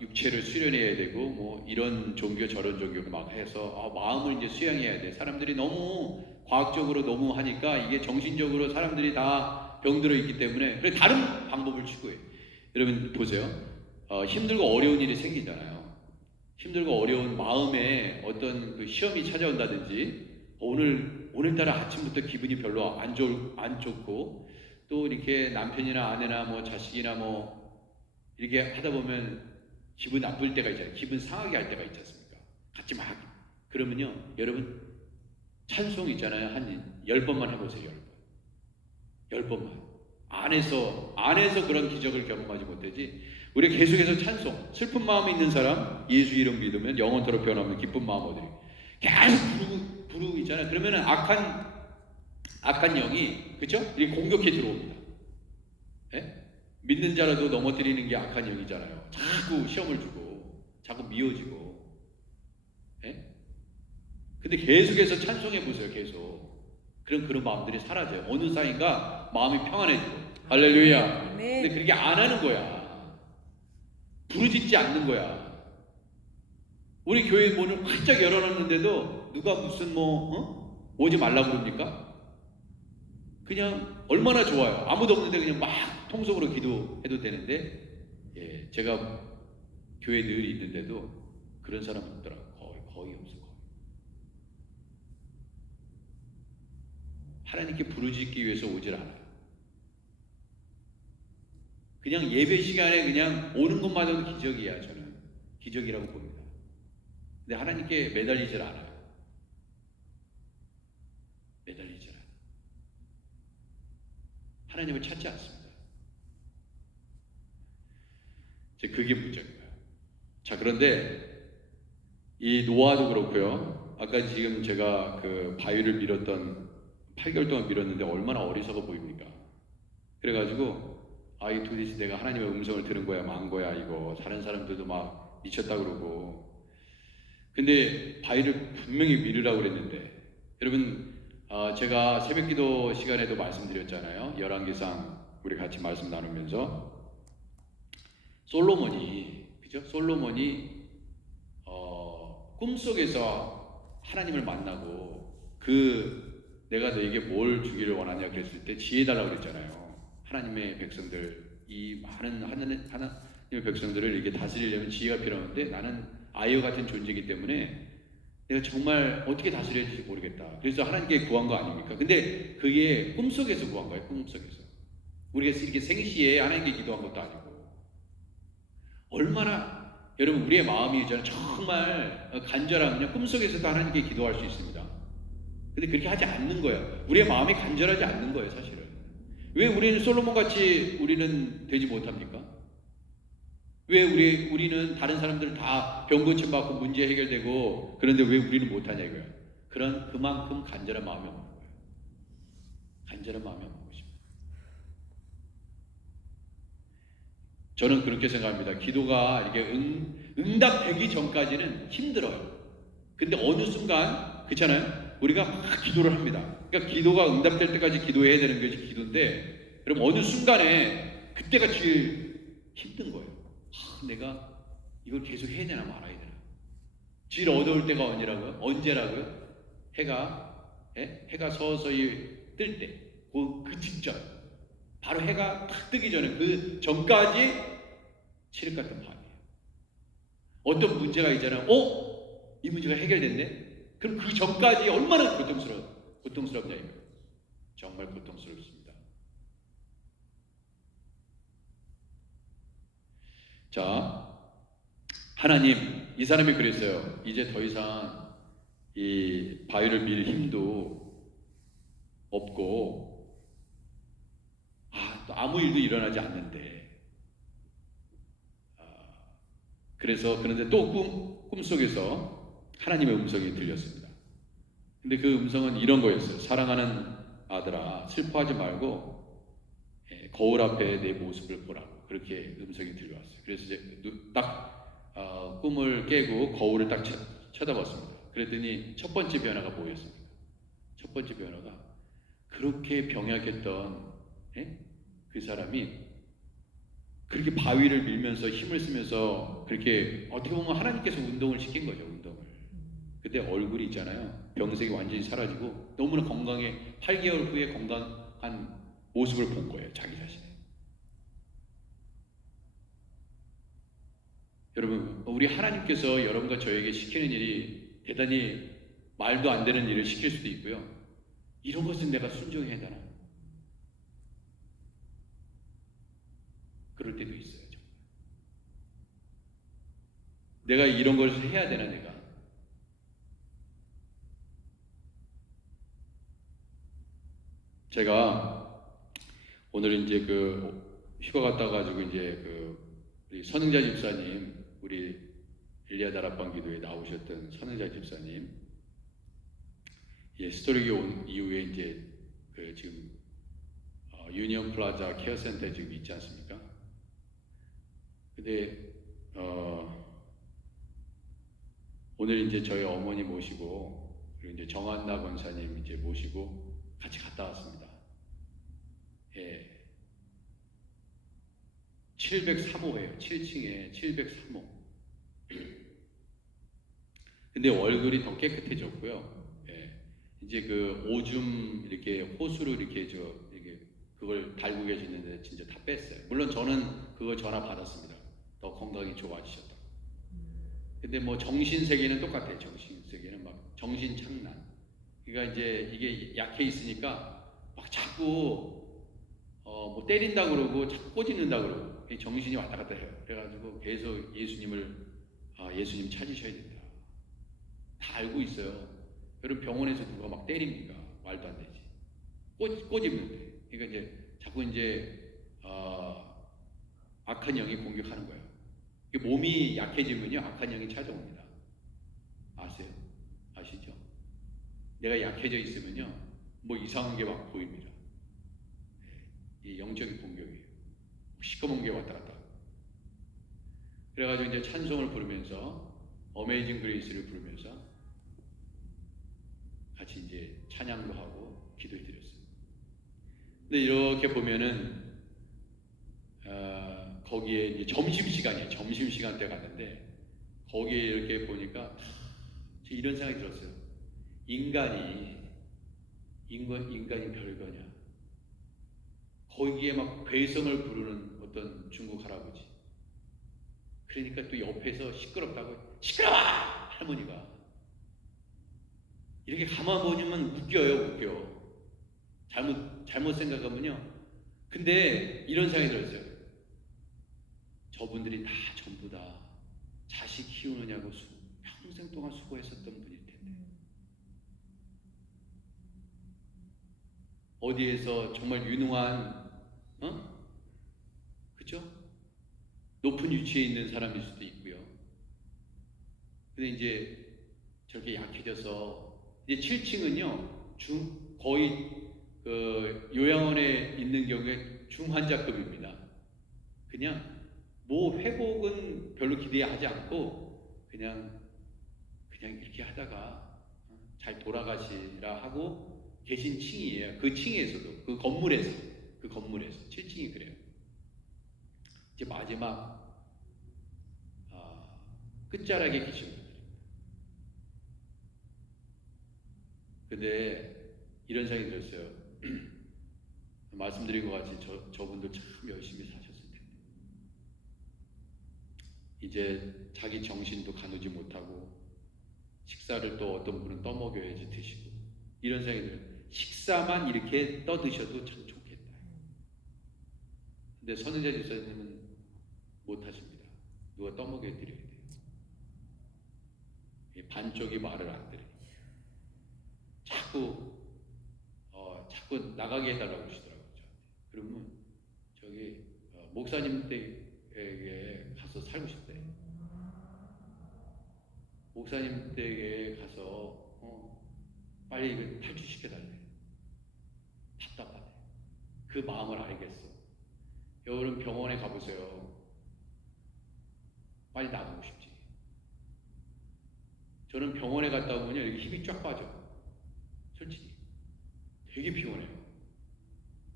육체를 수련해야 되고 뭐 이런 종교 저런 종교 막 해서 마음을 이제 수양해야 돼. 사람들이 너무 과학적으로 너무 하니까 이게 정신적으로 사람들이 다 병들어 있기 때문에 그래 다른 방법을 추구해. 여러분 보세요. 힘들고 어려운 일이 생기잖아요. 힘들고 어려운 마음에 어떤 그 시험이 찾아온다든지 오늘따라 아침부터 기분이 별로 안 좋고 또 이렇게 남편이나 아내나 뭐 자식이나 뭐 이렇게 하다 보면 기분 나쁠 때가 있잖아요. 기분 상하게 할 때가 있지 않습니까? 같이 막 그러면요 여러분 찬송 있잖아요. 한 10번만 해보세요. 10번만 안에서 그런 기적을 경험하지 못하지. 우리 계속해서 찬송, 슬픈 마음이 있는 사람 예수 이름 믿으면 영원토록 변함없는 기쁜 마음 얻으리. 계속 부르고 있잖아요. 그러면은 악한 영이 그죠? 이렇게 공격해 들어옵니다. 예? 믿는 자라도 넘어뜨리는 게 악한 영이잖아요. 자꾸 시험을 주고 자꾸 미워지고. 예? 근데 계속해서 찬송해 보세요. 계속. 그럼 그런 마음들이 사라져요. 어느 사이인가 마음이 평안해지고. 할렐루야. 근데 그렇게 안 하는 거야. 부르짖지 않는 거야. 우리 교회 문을 활짝 열어놨는데도 누가 무슨 오지 말라고 그럽니까? 그냥 얼마나 좋아요. 아무도 없는데 그냥 막 통속으로 기도해도 되는데 제가 교회 늘 있는데도 그런 사람 없더라고요. 거의 없어요. 하나님께 부르짖기 위해서 오질 않아요. 그냥 예배 시간에 그냥 오는 것만으로도 기적이야. 저는 기적이라고 봅니다. 근데 하나님께 매달리질 않아요. 매달리질 않아요. 하나님을 찾지 않습니다. 그게 문제인 거예요. 자, 그런데 이 노아도 그렇고요. 아까 지금 제가 그 바위를 밀었던 8개월 동안 밀었는데 얼마나 어리석어 보입니까? 그래가지고 이 도대체 내가 하나님의 음성을 들은 거야, 만 거야 이거. 다른 사람들도 막 미쳤다 그러고. 근데 바위를 분명히 밀으라고 그랬는데, 여러분, 제가 새벽기도 시간에도 말씀드렸잖아요. 열왕기상 우리 같이 말씀 나누면서 솔로몬이, 그죠? 솔로몬이 꿈속에서 하나님을 만나고 내가 너에게 뭘 주기를 원하냐 그랬을 때 지혜 달라고 그랬잖아요. 하나님의 백성들, 이 많은 하나님의 백성들을 이렇게 다스리려면 지혜가 필요한데 나는 아이와 같은 존재이기 때문에 내가 정말 어떻게 다스려야 될지 모르겠다. 그래서 하나님께 구한 거 아닙니까? 근데 그게 꿈속에서 구한 거예요. 꿈속에서. 우리가 이렇게 생시에 하나님께 기도한 것도 아니고. 얼마나 여러분 우리의 마음이 저는 정말 간절하면요 꿈속에서도 하나님께 기도할 수 있습니다. 근데 그렇게 하지 않는 거예요. 우리의 마음이 간절하지 않는 거예요, 사실은. 왜 우리는 솔로몬 같이 우리는 되지 못합니까? 왜 우리는 다른 사람들은 다 병 고침 받고 문제 해결되고 그런데 왜 우리는 못하냐 이거예요. 그만큼 간절한 마음이 없는 거예요. 간절한 마음이 없는 것입니다. 저는 그렇게 생각합니다. 기도가 이렇게 응답되기 전까지는 힘들어요. 근데 어느 순간, 그렇잖아요? 우리가 막 기도를 합니다. 그러니까 기도가 응답될 때까지 기도해야 되는 것이 기도인데, 그럼 어느 순간에 그때가 제일 힘든 거예요. 내가 이걸 계속 해야 되나 말아야 되나. 제일 어려울 때가 언제라고요? 해가 서서히 뜰 때. 그 직전. 바로 해가 탁 뜨기 전에 그 전까지 칠흑 같은 밤이에요. 어떤 문제가 있잖아요. 이 문제가 해결됐네? 그럼 그 전까지 얼마나 고통스럽냐 이거예요. 정말 고통스럽습니다. 자, 하나님, 이 사람이 그랬어요. 이제 더 이상 이 바위를 밀 힘도 없고 또 아무 일도 일어나지 않는데 그런데 또 꿈속에서 하나님의 음성이 들렸습니다. 근데 그 음성은 이런 거였어요. 사랑하는 아들아, 슬퍼하지 말고 거울 앞에 내 모습을 보라고 그렇게 음성이 들려왔어요. 그래서 이제 꿈을 깨고 거울을 딱 쳐다봤습니다. 그랬더니 첫 번째 변화가 뭐였습니까? 첫 번째 변화가 그렇게 병약했던 그 사람이 그렇게 바위를 밀면서 힘을 쓰면서 그렇게 어떻게 보면 하나님께서 운동을 시킨 거죠. 운동을. 그때 얼굴이 있잖아요. 병색이 완전히 사라지고 너무나 건강해 8개월 후에 건강한 모습을 본 거예요. 자기 자신의. 여러분, 우리 하나님께서 여러분과 저에게 시키는 일이 대단히 말도 안 되는 일을 시킬 수도 있고요. 이런 것은 내가 순종해야 되나? 그럴 때도 있어요. 정말. 내가 이런 걸 해야 되나 내가? 제가 오늘 이제 휴가 갔다 가지고 이제 우리 선흥자 집사님, 우리 엘리야 다락방 기도에 나오셨던 선흥자 집사님, 스토리기 온 이후에 이제 지금 유니온 플라자 케어센터에 지금 있지 않습니까? 근데 오늘 이제 저희 어머니 모시고 그리고 이제 정한나 권사님 이제 모시고 같이 갔다 왔습니다. 703호예요. 7층에 703호. 근데 얼굴이 더 깨끗해졌고요. 이제 오줌 이렇게 호수로 이렇게 그걸 달고 계시는데 진짜 다 뺐어요. 물론 저는 그걸 전화 받았습니다. 더 건강이 좋아지셨다. 근데 뭐 정신 세계는 똑같아요. 정신 세계는 막 정신 착란. 그러니까 이제 이게 약해 있으니까 막 자꾸 뭐 때린다 그러고 자꾸 꼬집는다 그러고 정신이 왔다 갔다 해요. 그래가지고 계속 예수님 찾으셔야 된다. 다 알고 있어요. 여러분 병원에서 누가 막 때립니까? 말도 안 되지. 꼬집는데. 그러니까 이제 자꾸 이제 악한 영이 공격하는 거예요. 몸이 약해지면요 악한 영이 찾아옵니다. 아세요? 아시죠? 내가 약해져 있으면요 뭐 이상한 게 막 보입니다. 이 영적인 공격이에요. 시커먼 게 왔다 갔다. 그래가지고 이제 찬송을 부르면서 어메이징 그레이스를 부르면서 같이 이제 찬양도 하고 기도해 드렸어요. 근데 이렇게 보면은 거기에 이제 점심시간이에요. 점심시간 때 갔는데 거기에 이렇게 보니까 이런 생각이 들었어요. 인간이 별거냐. 거기에 막 괴성을 부르는 어떤 중국 할아버지. 그러니까 또 옆에서 시끄럽다고 시끄러워! 할머니가. 이렇게 가만 보면 웃겨요, 웃겨. 잘못 생각하면요. 근데 이런 생각이 들었어요. 저분들이 다 전부 다 자식 키우느냐고 평생 동안 수고했었던 분일 텐데. 어디에서 정말 유능한, 그죠? 높은 위치에 있는 사람일 수도 있고요. 근데 이제 저렇게 약해져서, 이제 7층은요, 거의 그 요양원에 있는 경우에 중환자급입니다. 그냥 뭐 회복은 별로 기대하지 않고 그냥 이렇게 하다가 잘 돌아가시라 하고 계신 층이에요. 그 층에서도 그 건물에서 7층이 그래요. 이제 마지막 끝자락에 계신 분들입니다. 근데 이런 생각이 들었어요. 말씀드린 것 같이 저분들 참 열심히 사셨을 텐데 이제 자기 정신도 가누지 못하고 식사를 또 어떤 분은 떠먹여야지 드시고 이런 생각이 들어요. 식사만 이렇게 떠드셔도 참 좋겠다. 근데 선은자 집사님은 못하십니다. 누가 떠먹여드려야 돼요. 반쪽이 말을 안 들어요. 자꾸 나가게 해달라고 그러시더라고요. 저한테. 그러면 저기 목사님 댁에 가서 살고 싶대. 목사님 댁에 가서 빨리 이걸 탈출시켜달래. 답답하대. 그 마음을 알겠어. 여러분 병원에 가보세요. 빨리 나가고 싶지. 저는 병원에 갔다 오면 이렇게 힘이 쫙 빠져. 솔직히. 되게 피곤해요.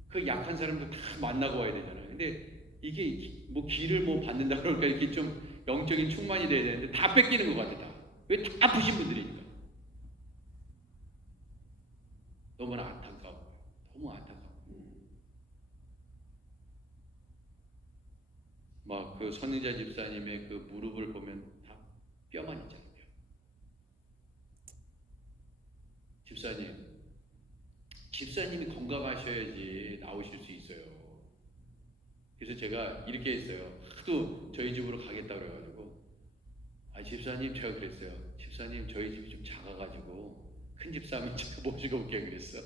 그 약한 사람도 다 만나고 와야 되잖아요. 근데 이게 뭐 기를 뭐 받는다 그러니까 이렇게 좀 영적인 충만이 돼야 되는데 다 뺏기는 것 같아. 다. 왜 다 아프신 분들이니까. 너무나 안타까워요. 너무 안타까워요. 막 그 선의자 집사님의 그 무릎을 보면 다 뼈만 있잖아요. 집사님이 건강하셔야지 나오실 수 있어요. 그래서 제가 이렇게 했어요. 하도 저희 집으로 가겠다 그래가지고 집사님 제가 그랬어요. 집사님 저희 집이 좀 작아가지고 큰 집사님 제가 모시고 올게 그랬어.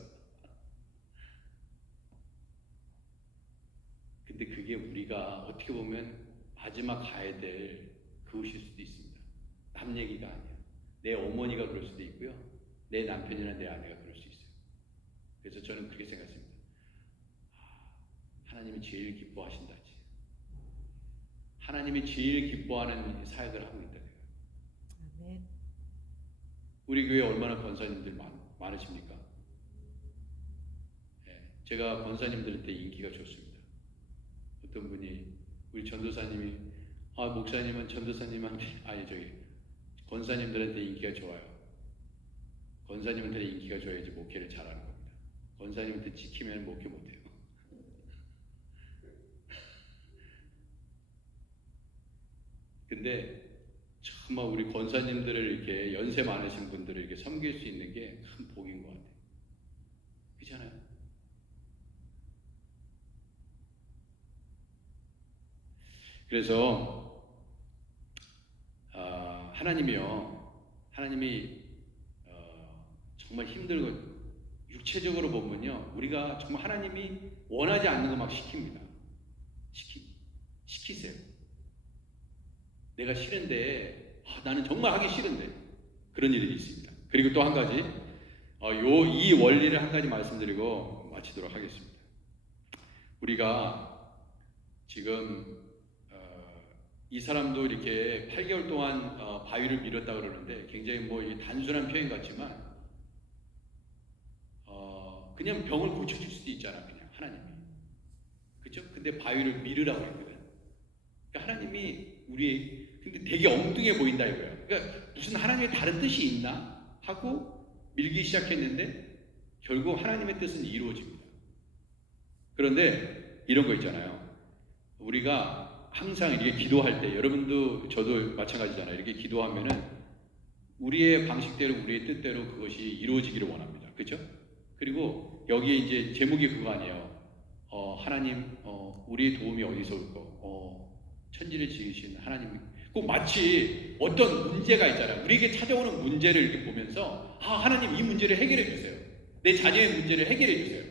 근데 그게 우리가 어떻게 보면 마지막 가야 될 그곳일 수도 있습니다. 남 얘기가 아니야. 내 어머니가 그럴 수도 있고요. 내 남편이나 내 아내가 그럴 수 있어요. 그래서 저는 그렇게 생각했습니다. 하나님이 제일 기뻐하신다지. 하나님이 제일 기뻐하는 사역을 하고 있다. 아멘. 우리 교회 얼마나 권사님들 많으십니까? 제가 권사님들한테 인기가 좋습니다. 어떤 분이 우리 전도사님이 목사님은 전도사님한테 권사님들한테 인기가 좋아요. 권사님한테 인기가 좋아야지 목회를 잘하는 겁니다. 권사님한테 지키면 목회 못해요. 근데 정말 우리 권사님들을 이렇게 연세 많으신 분들을 이렇게 섬길 수 있는 게 큰 복인 것 같아요. 그렇잖아요. 그래서 하나님이 정말 힘들고 육체적으로 보면요, 우리가 정말 하나님이 원하지 않는 거 막 시킵니다. 시키세요. 내가 싫은데 나는 정말 하기 싫은데 그런 일이 있습니다. 그리고 또 한 가지 이 원리를 한 가지 말씀드리고 마치도록 하겠습니다. 우리가 지금 이 사람도 이렇게 8개월 동안 바위를 밀었다 그러는데 굉장히 뭐 이게 단순한 표현 같지만 그냥 병을 고쳐줄 수도 있잖아, 그냥 하나님이. 그렇죠? 근데 바위를 밀으라고 했거든. 그러니까 하나님이 근데 되게 엉뚱해 보인다 이거예요. 그러니까 무슨 하나님의 다른 뜻이 있나 하고 밀기 시작했는데 결국 하나님의 뜻은 이루어집니다. 그런데 이런 거 있잖아요. 우리가 항상 이렇게 기도할 때, 여러분도 저도 마찬가지잖아요. 이렇게 기도하면은 우리의 방식대로, 우리의 뜻대로 그것이 이루어지기를 원합니다. 그렇죠? 그리고 여기에 이제 제목이 그거 아니에요. 하나님, 우리의 도움이 어디서 올까? 천지를 지으신 하나님. 꼭 마치 어떤 문제가 있잖아요. 우리에게 찾아오는 문제를 이렇게 보면서, 하나님 이 문제를 해결해 주세요. 내 자녀의 문제를 해결해 주세요.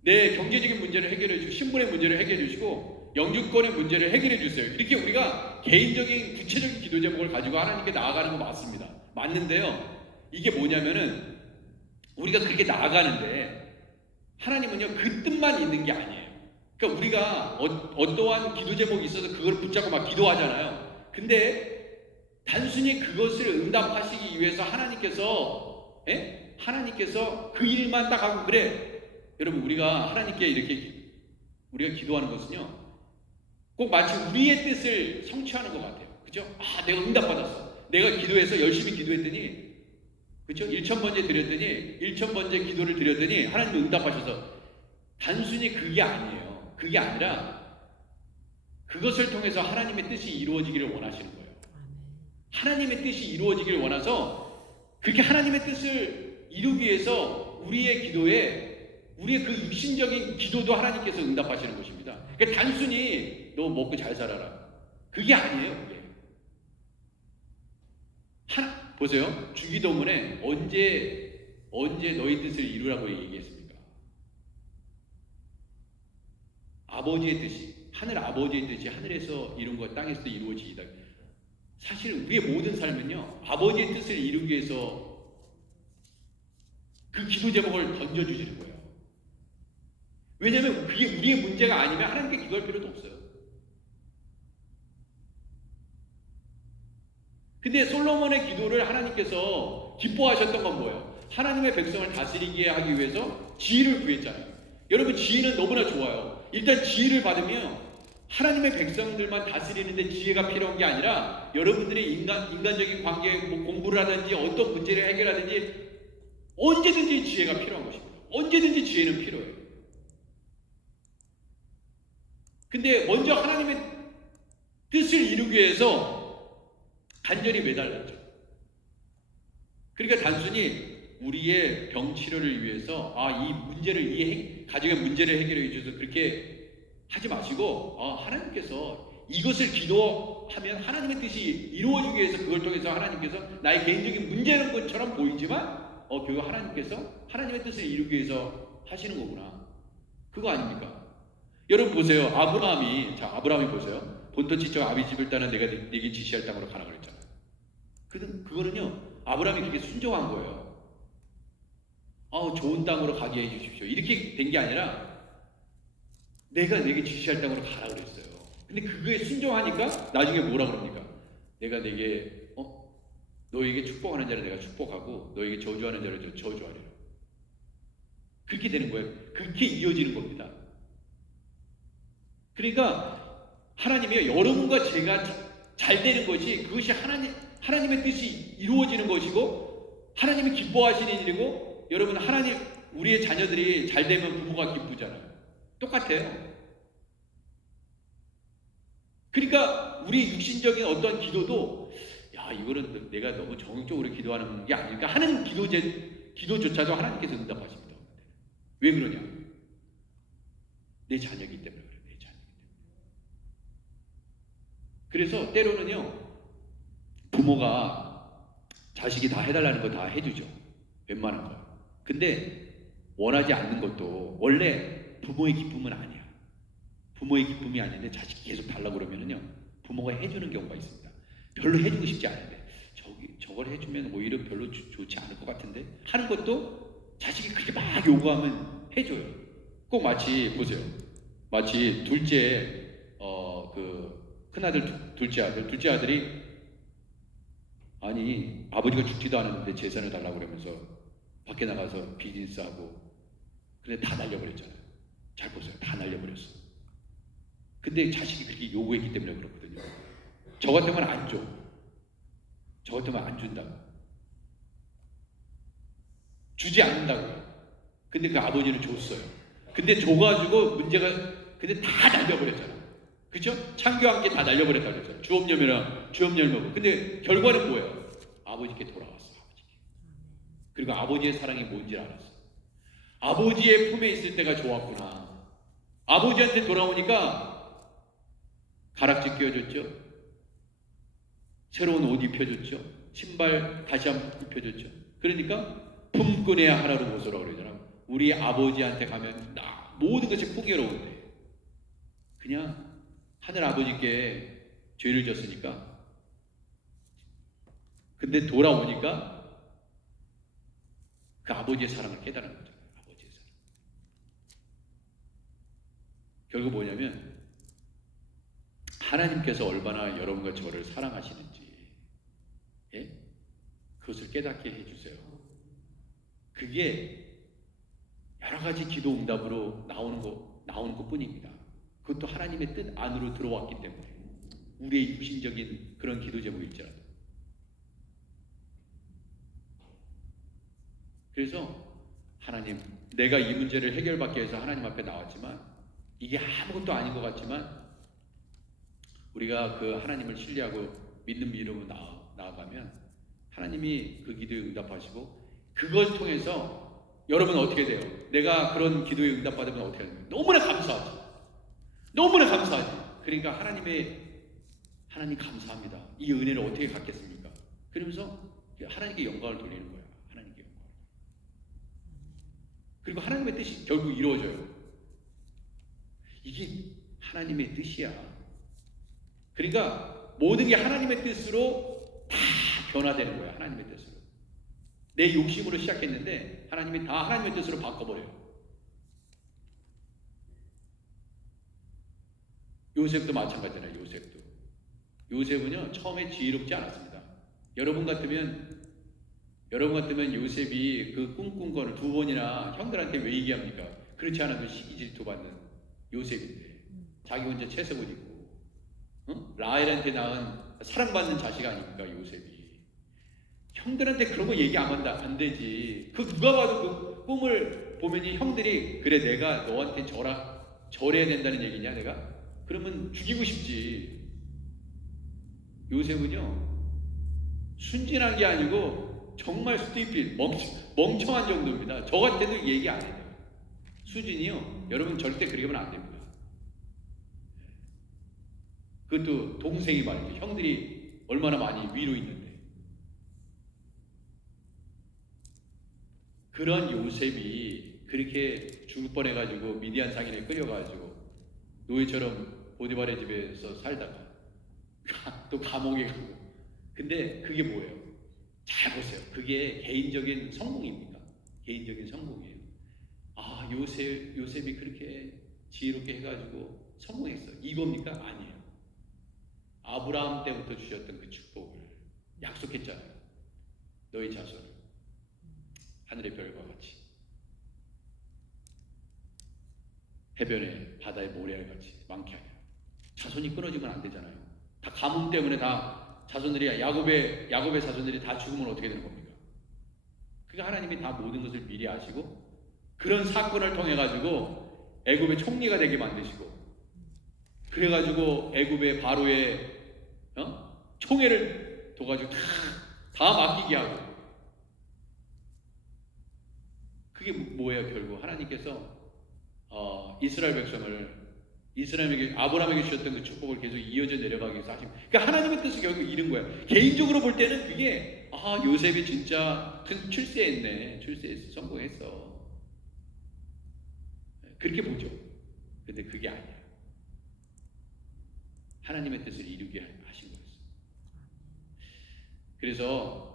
내 경제적인 문제를 해결해 주시고, 신분의 문제를 해결해 주시고, 영주권의 문제를 해결해 주세요. 이렇게 우리가 개인적인 구체적인 기도 제목을 가지고 하나님께 나아가는 거 맞습니다. 맞는데요. 이게 뭐냐면은 우리가 그렇게 나아가는데 하나님은요 그 뜻만 있는 게 아니에요. 그러니까 우리가 어떠한 기도 제목이 있어서 그걸 붙잡고 막 기도하잖아요. 근데 단순히 그것을 응답하시기 위해서 하나님께서 그 일만 딱 하고 그래. 여러분 우리가 하나님께 이렇게 우리가 기도하는 것은요 꼭 마치 우리의 뜻을 성취하는 것 같아요. 그죠? 내가 응답받았어. 내가 기도해서 열심히 기도했더니 그렇죠? 1000번째 드렸더니 1000번째 기도를 드렸더니 하나님이 응답하셔서 단순히 그게 아니에요. 그게 아니라 그것을 통해서 하나님의 뜻이 이루어지기를 원하시는 거예요. 하나님의 뜻이 이루어지기를 원해서 그렇게 하나님의 뜻을 이루기 위해서 우리의 기도에 우리의 그 육신적인 기도도 하나님께서 응답하시는 것입니다. 그러니까 단순히 너 먹고 잘 살아라. 그게 아니에요. 그게. 보세요. 주기도문에 언제 너희 뜻을 이루라고 얘기했습니까? 아버지의 뜻이, 하늘 아버지의 뜻이 하늘에서 이룬 것 땅에서도 이루어지이다. 사실 우리의 모든 삶은요 아버지의 뜻을 이루기 위해서 그 기도 제목을 던져주시는 거예요. 왜냐하면 그게 우리의 문제가 아니면 하나님께 기도할 필요도 없어요. 근데 솔로몬의 기도를 하나님께서 기뻐하셨던 건 뭐예요? 하나님의 백성을 다스리게 하기 위해서 지혜를 구했잖아요. 여러분 지혜는 너무나 좋아요. 일단 지혜를 받으면 하나님의 백성들만 다스리는데 지혜가 필요한 게 아니라 여러분들의 인간적인 관계에 공부를 하든지 어떤 문제를 해결하든지 언제든지 지혜가 필요한 것입니다. 언제든지 지혜는 필요해요. 근데 먼저 하나님의 뜻을 이루기 위해서 간절히 매달렸죠. 그러니까 단순히 우리의 병 치료를 위해서 이 문제를 가정의 문제를 해결해 주셔서 그렇게 하지 마시고 하나님께서 이것을 기도하면 하나님의 뜻이 이루어지기 위해서 그걸 통해서 하나님께서 나의 개인적인 문제는 것처럼 보이지만 결국 하나님께서 하나님의 뜻을 이루기 위해서 하시는 거구나. 그거 아닙니까? 여러분 보세요. 아브라함이 보세요. 본토 지쪽 아비 집을 따라 내가 네게 지시할 땅으로 가라 그랬잖아요. 그거는요 아브라함이 그렇게 순종한 거예요. 좋은 땅으로 가게 해주십시오. 이렇게 된 게 아니라 내가 내게 지시할 땅으로 가라 그랬어요. 근데 그거에 순종하니까 나중에 뭐라 그럽니까? 내가 내게 너에게 축복하는 자를 내가 축복하고 너에게 저주하는 자를 저주하리라. 그렇게 되는 거예요. 그렇게 이어지는 겁니다. 그러니까 하나님이 여러분과 제가 잘 되는 것이 그것이 하나님의 뜻이 이루어지는 것이고 하나님이 기뻐하시는 일이고 여러분 우리의 자녀들이 잘 되면 부모가 기쁘잖아요. 똑같아요. 그러니까 우리 육신적인 어떤 기도도 이거는 내가 너무 정적으로 기도하는 게 아닐까 하는 기도조차도 하나님께서 응답하십니다. 왜 그러냐? 내 자녀이기 때문에 그래요. 내 자녀이기 때문에. 그래서 때로는요 부모가 자식이 다 해달라는 거 다 해주죠. 웬만한 거. 근데 원하지 않는 것도 원래 부모의 기쁨은 아니야. 부모의 기쁨이 아닌데 자식이 계속 달라고 그러면은요 부모가 해주는 경우가 있습니다. 별로 해주고 싶지 않은데 저걸 해주면 오히려 별로 좋지 않을 것 같은데 하는 것도 자식이 그렇게 막 요구하면 해줘요. 꼭 보세요. 마치 둘째 큰아들 둘째 아들이 아니 아버지가 죽지도 않았는데 재산을 달라고 그러면서 밖에 나가서 비즈니스하고 근데 다 날려버렸잖아요. 잘 보세요. 다 날려버렸어. 근데 자식이 그렇게 요구했기 때문에 그렇거든요. 저 같으면 안 줘. 저 같으면 안 준다고. 주지 않는다고요. 근데 그 아버지는 줬어요. 근데 줘가지고 문제가 근데 다 날려버렸잖아. 그죠? 창규와 함께 다 날려버렸다고 그랬잖아. 주업열매고. 근데 결과는 뭐예요? 아버지께 돌아왔어. 아버지께. 그리고 아버지의 사랑이 뭔지 알았어. 아버지의 품에 있을 때가 좋았구나. 아버지한테 돌아오니까 가락지 끼워줬죠. 새로운 옷 입혀줬죠. 신발 다시 한번 입혀줬죠. 그러니까 품꾼해야 하나로 보소라 그러잖아. 우리 아버지한테 가면 모든 것이 풍요로운데 그냥 하늘 아버지께 죄를 졌으니까 근데 돌아오니까 그 아버지의 사랑을 깨달은 거죠. 아버지의 사랑. 결국 뭐냐면 하나님께서 얼마나 여러분과 저를 사랑하시는지 예? 그것을 깨닫게 해주세요. 그게 여러 가지 기도 응답으로 나오는 것뿐입니다. 그것도 하나님의 뜻 안으로 들어왔기 때문에 우리의 육신적인 그런 기도 제목일지라도. 그래서 하나님, 내가 이 문제를 해결받기 위해서 하나님 앞에 나왔지만 이게 아무것도 아닌 것 같지만 우리가 그 하나님을 신뢰하고 믿는 믿음으로 나아가면 하나님이 그 기도에 응답하시고 그걸 통해서 여러분 어떻게 돼요? 내가 그런 기도에 응답받으면 어떻게 하는 거예요? 너무나 감사하지. 너무나 감사하지. 그러니까 하나님 감사합니다. 이 은혜를 어떻게 갖겠습니까? 그러면서 하나님께 영광을 돌리는 거야. 하나님께 영광을. 그리고 하나님의 뜻이 결국 이루어져요. 이게 하나님의 뜻이야. 그러니까 모든 게 하나님의 뜻으로 다 변화되는 거야. 하나님의 뜻으로. 내 욕심으로 시작했는데 하나님이 다 하나님의 뜻으로 바꿔버려요. 요셉도 마찬가지잖아요. 요셉은요 처음에 지혜롭지 않았습니다. 여러분 같으면 요셉이 그 꿈꾼 거를 2번이나 형들한테 왜 얘기합니까? 그렇지 않아도 시기 질투 받는 요셉인데 자기 혼자 채색옷 입고 라헬한테 낳은 사랑받는 자식 아닙니까? 요셉이. 형들한테 그런 거 얘기 안 되지. 그 누가 봐도 그 꿈을 보면 형들이 그래 내가 너한테 절해야 된다는 얘기냐 내가? 그러면 죽이고 싶지. 요셉은요 순진한 게 아니고 정말 스티필 멍청한 정도입니다. 저 같아도 얘기 안 해요. 수준이요 여러분 절대 그렇게 하면 안 됩니다. 그것도 동생이 말이죠. 형들이 얼마나 많이 위로 있는데 그런 요셉이 그렇게 죽을 뻔해가지고 미디안 상인에 끌려가지고 노예처럼 보디발의 집에서 살다가 또 감옥에 가고. 근데 그게 뭐예요? 잘 보세요. 그게 개인적인 성공입니까? 개인적인 성공이에요. 아 요셉이 그렇게 지혜롭게 해가지고 성공했어요. 이겁니까? 아니에요. 아브라함 때부터 주셨던 그 축복을 약속했잖아요. 너희 자손을 하늘의 별과 같이 해변에 바다의 모래알 같이 많게 하리라. 자손이 끊어지면 안 되잖아요. 다 가뭄 때문에 다 자손들이 야곱의 자손들이 다 죽으면 어떻게 되는 겁니까? 그러니까 하나님이 다 모든 것을 미리 아시고 그런 사건을 통해 가지고 애굽의 총리가 되게 만드시고 그래 가지고 애굽의 바로의 총애를 둬가지고 다 맡기게 하고. 그게 뭐예요? 결국 하나님께서 이스라엘 백성을 아브라함에게 주셨던 그 축복을 계속 이어져 내려가기 위해서 하신. 그러니까 하나님의 뜻을 결국 이룬 거예요. 개인적으로 볼 때는 그게 요셉이 진짜 큰 출세했어, 성공했어. 그렇게 보죠. 근데 그게 아니야. 하나님의 뜻을 이루게 하신 거였어. 그래서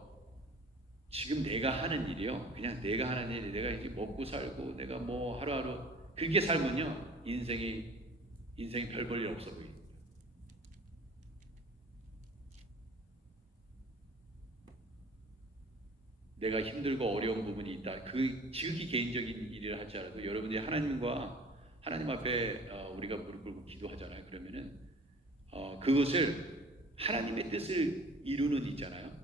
지금 내가 하는 일이요, 그냥 내가 하는 일이 내가 이렇게 먹고 살고 내가 뭐 하루하루 그렇게 살면요 인생이 별 볼 일 없어 보입니다. 내가 힘들고 어려운 부분이 있다. 그 지극히 개인적인 일을 할지라도 여러분들이 하나님 앞에 우리가 무릎 꿇고 기도하잖아요. 그러면은 그것을 하나님의 뜻을 이루는 있잖아요.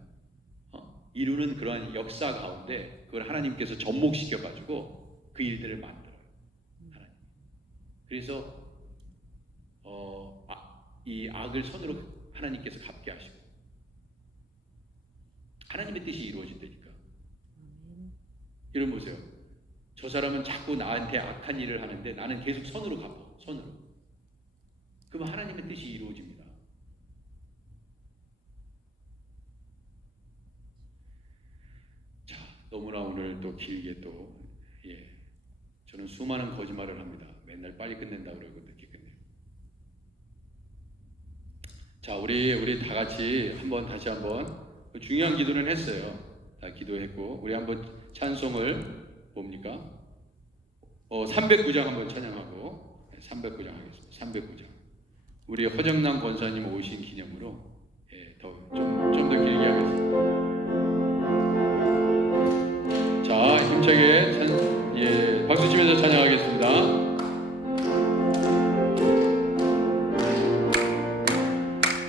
이루는 그러한 역사 가운데 그걸 하나님께서 접목시켜 가지고 그 일들을 만들어요. 하나님. 그래서 이 악을 손으로 하나님께서 갚게 하시고 하나님의 뜻이 이루어진다니까. 여러분 보세요. 저 사람은 자꾸 나한테 악한 일을 하는데 나는 계속 손으로 갚아. 손으로. 그럼 하나님의 뜻이 이루어집니다. 자, 너무나 오늘 또 길게 저는 수많은 거짓말을 합니다. 맨날 빨리 끝낸다고 그러고 늦게 끝내요. 자, 우리 다 같이 다시 한번 중요한 기도는 했어요. 다 기도했고 우리 한번 찬송을 뭡니까? 309장 한번 찬양하고 309장 하겠습니다. 309장. 우리 허정남 권사님 오신 기념으로 좀 더 길게 하겠습니다. 자, 힘차게 박수 치면서 찬양하겠습니다.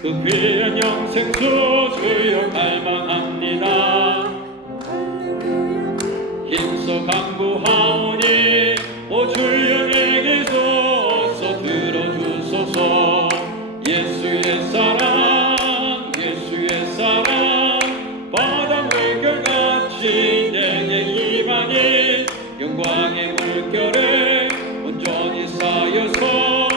그 귀한 영생수 주여 갈망합니다. 힘써 간구하오니 오 주여 내게서 어서 들어주소서. 예수의 사랑 예수의 사랑 바닷물 결같이 내게 임하니 영광의 물결에 온전히 쌓여서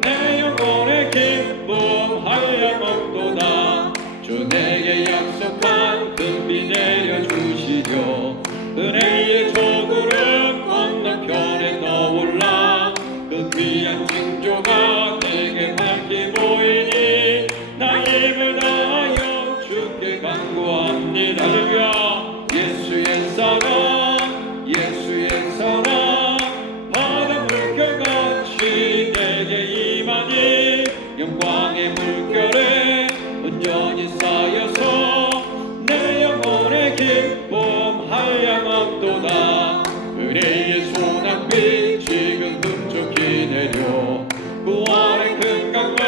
내 영혼의 기쁨 한량없도다. 주 내게 약속한 금비 내려주시려 은혜의 저구름 건너편에 떠올라 그 귀한 징조가 내게 밝히 보이니 나 힘을 다하여 주께 간구합니다. 할렐루야. 예수의 사랑 예수의 사랑 바다 물결같이 내게 임하니 영광의 물결에 온전히 쌓여서 내 영혼의 기쁨 한량없도다. 은혜의 소낙비 지금 흠뻑히 내려 구원의 큰 강물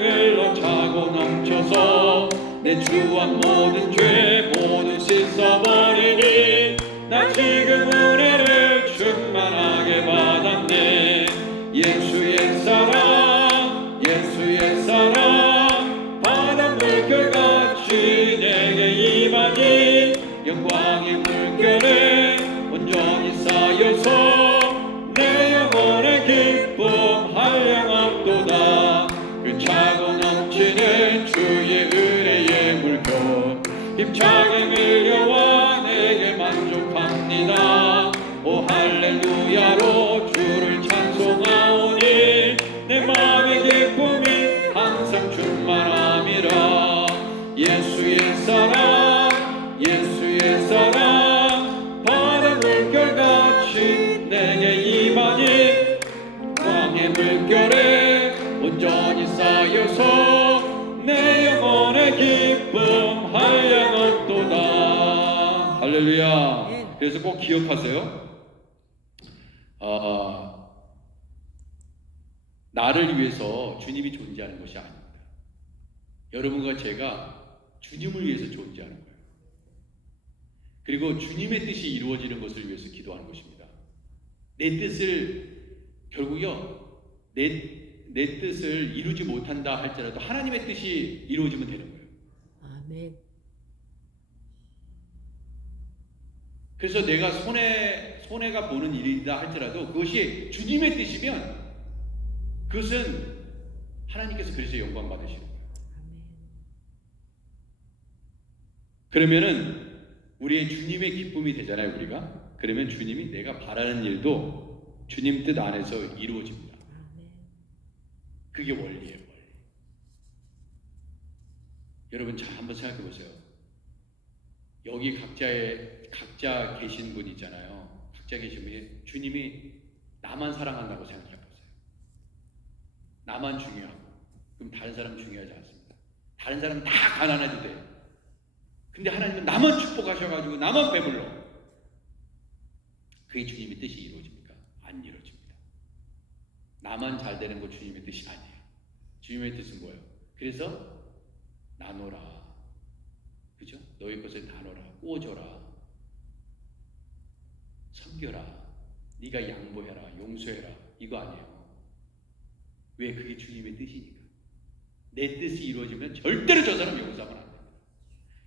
흘러차고 넘쳐서 내 주와 모든 죄 모두 씻어버리니 나 지금 은혜를 충만하게 받았네. 예수의 사랑 예수의 사랑 바다 물결같이 내게 임하니 영광의 물결에 온전히 쌓여서 내 영혼의 기쁨 한량없도다. 그 차고 넘치는 주의 은혜의 물결 힘차게 밀려와 내게 만족합니다. 오 할렐루야로 주를 찬송하오니 내 마음의 기쁨이 항상 충만함이라. 예수의 사랑 예수의 사랑 바다 물결같이 내게 임하니 광의 물결에 온전히 쌓여서 내 영혼의 기쁨 한량없도다. 할렐루야. 그래서 꼭 기억하세요. 나를 위해서 주님이 존재하는 것이 아닙니다. 여러분과 제가 주님을 위해서 존재하는 거예요. 그리고 주님의 뜻이 이루어지는 것을 위해서 기도하는 것입니다. 내 뜻을 결국요 내 뜻을 이루지 못한다 할지라도 하나님의 뜻이 이루어지면 되는 거예요. 아멘. 그래서 내가 손해가 보는 일이다 할지라도 그것이 주님의 뜻이면 그것은 하나님께서 그래서 영광 받으시는 거예요. 그러면은 우리의 주님의 기쁨이 되잖아요, 우리가. 그러면 주님이 내가 바라는 일도 주님 뜻 안에서 이루어집니다. 그게 원리예요, 원리. 여러분 잘 한번 생각해 보세요. 여기 각자 계신 분 있잖아요. 각자 계신 분이 주님이 나만 사랑한다고 생각해 보세요. 나만 중요하고 그럼 다른 사람 중요하지 않습니다. 다른 사람은 다 가난해도 돼요. 근데 하나님은 나만 축복하셔가지고 나만 배불러. 그게 주님의 뜻이 이루어집니까? 안 이루어집니다. 나만 잘 되는 거 주님의 뜻이 아니에요. 주님의 뜻은 뭐예요? 그래서 나눠라. 그죠? 너희 것을 나눠라. 꾸어줘라. 섬겨라. 네가 양보해라. 용서해라. 이거 아니에요. 왜? 그게 주님의 뜻이니까. 내 뜻이 이루어지면 절대로 저 사람 용서하면 안 됩니다.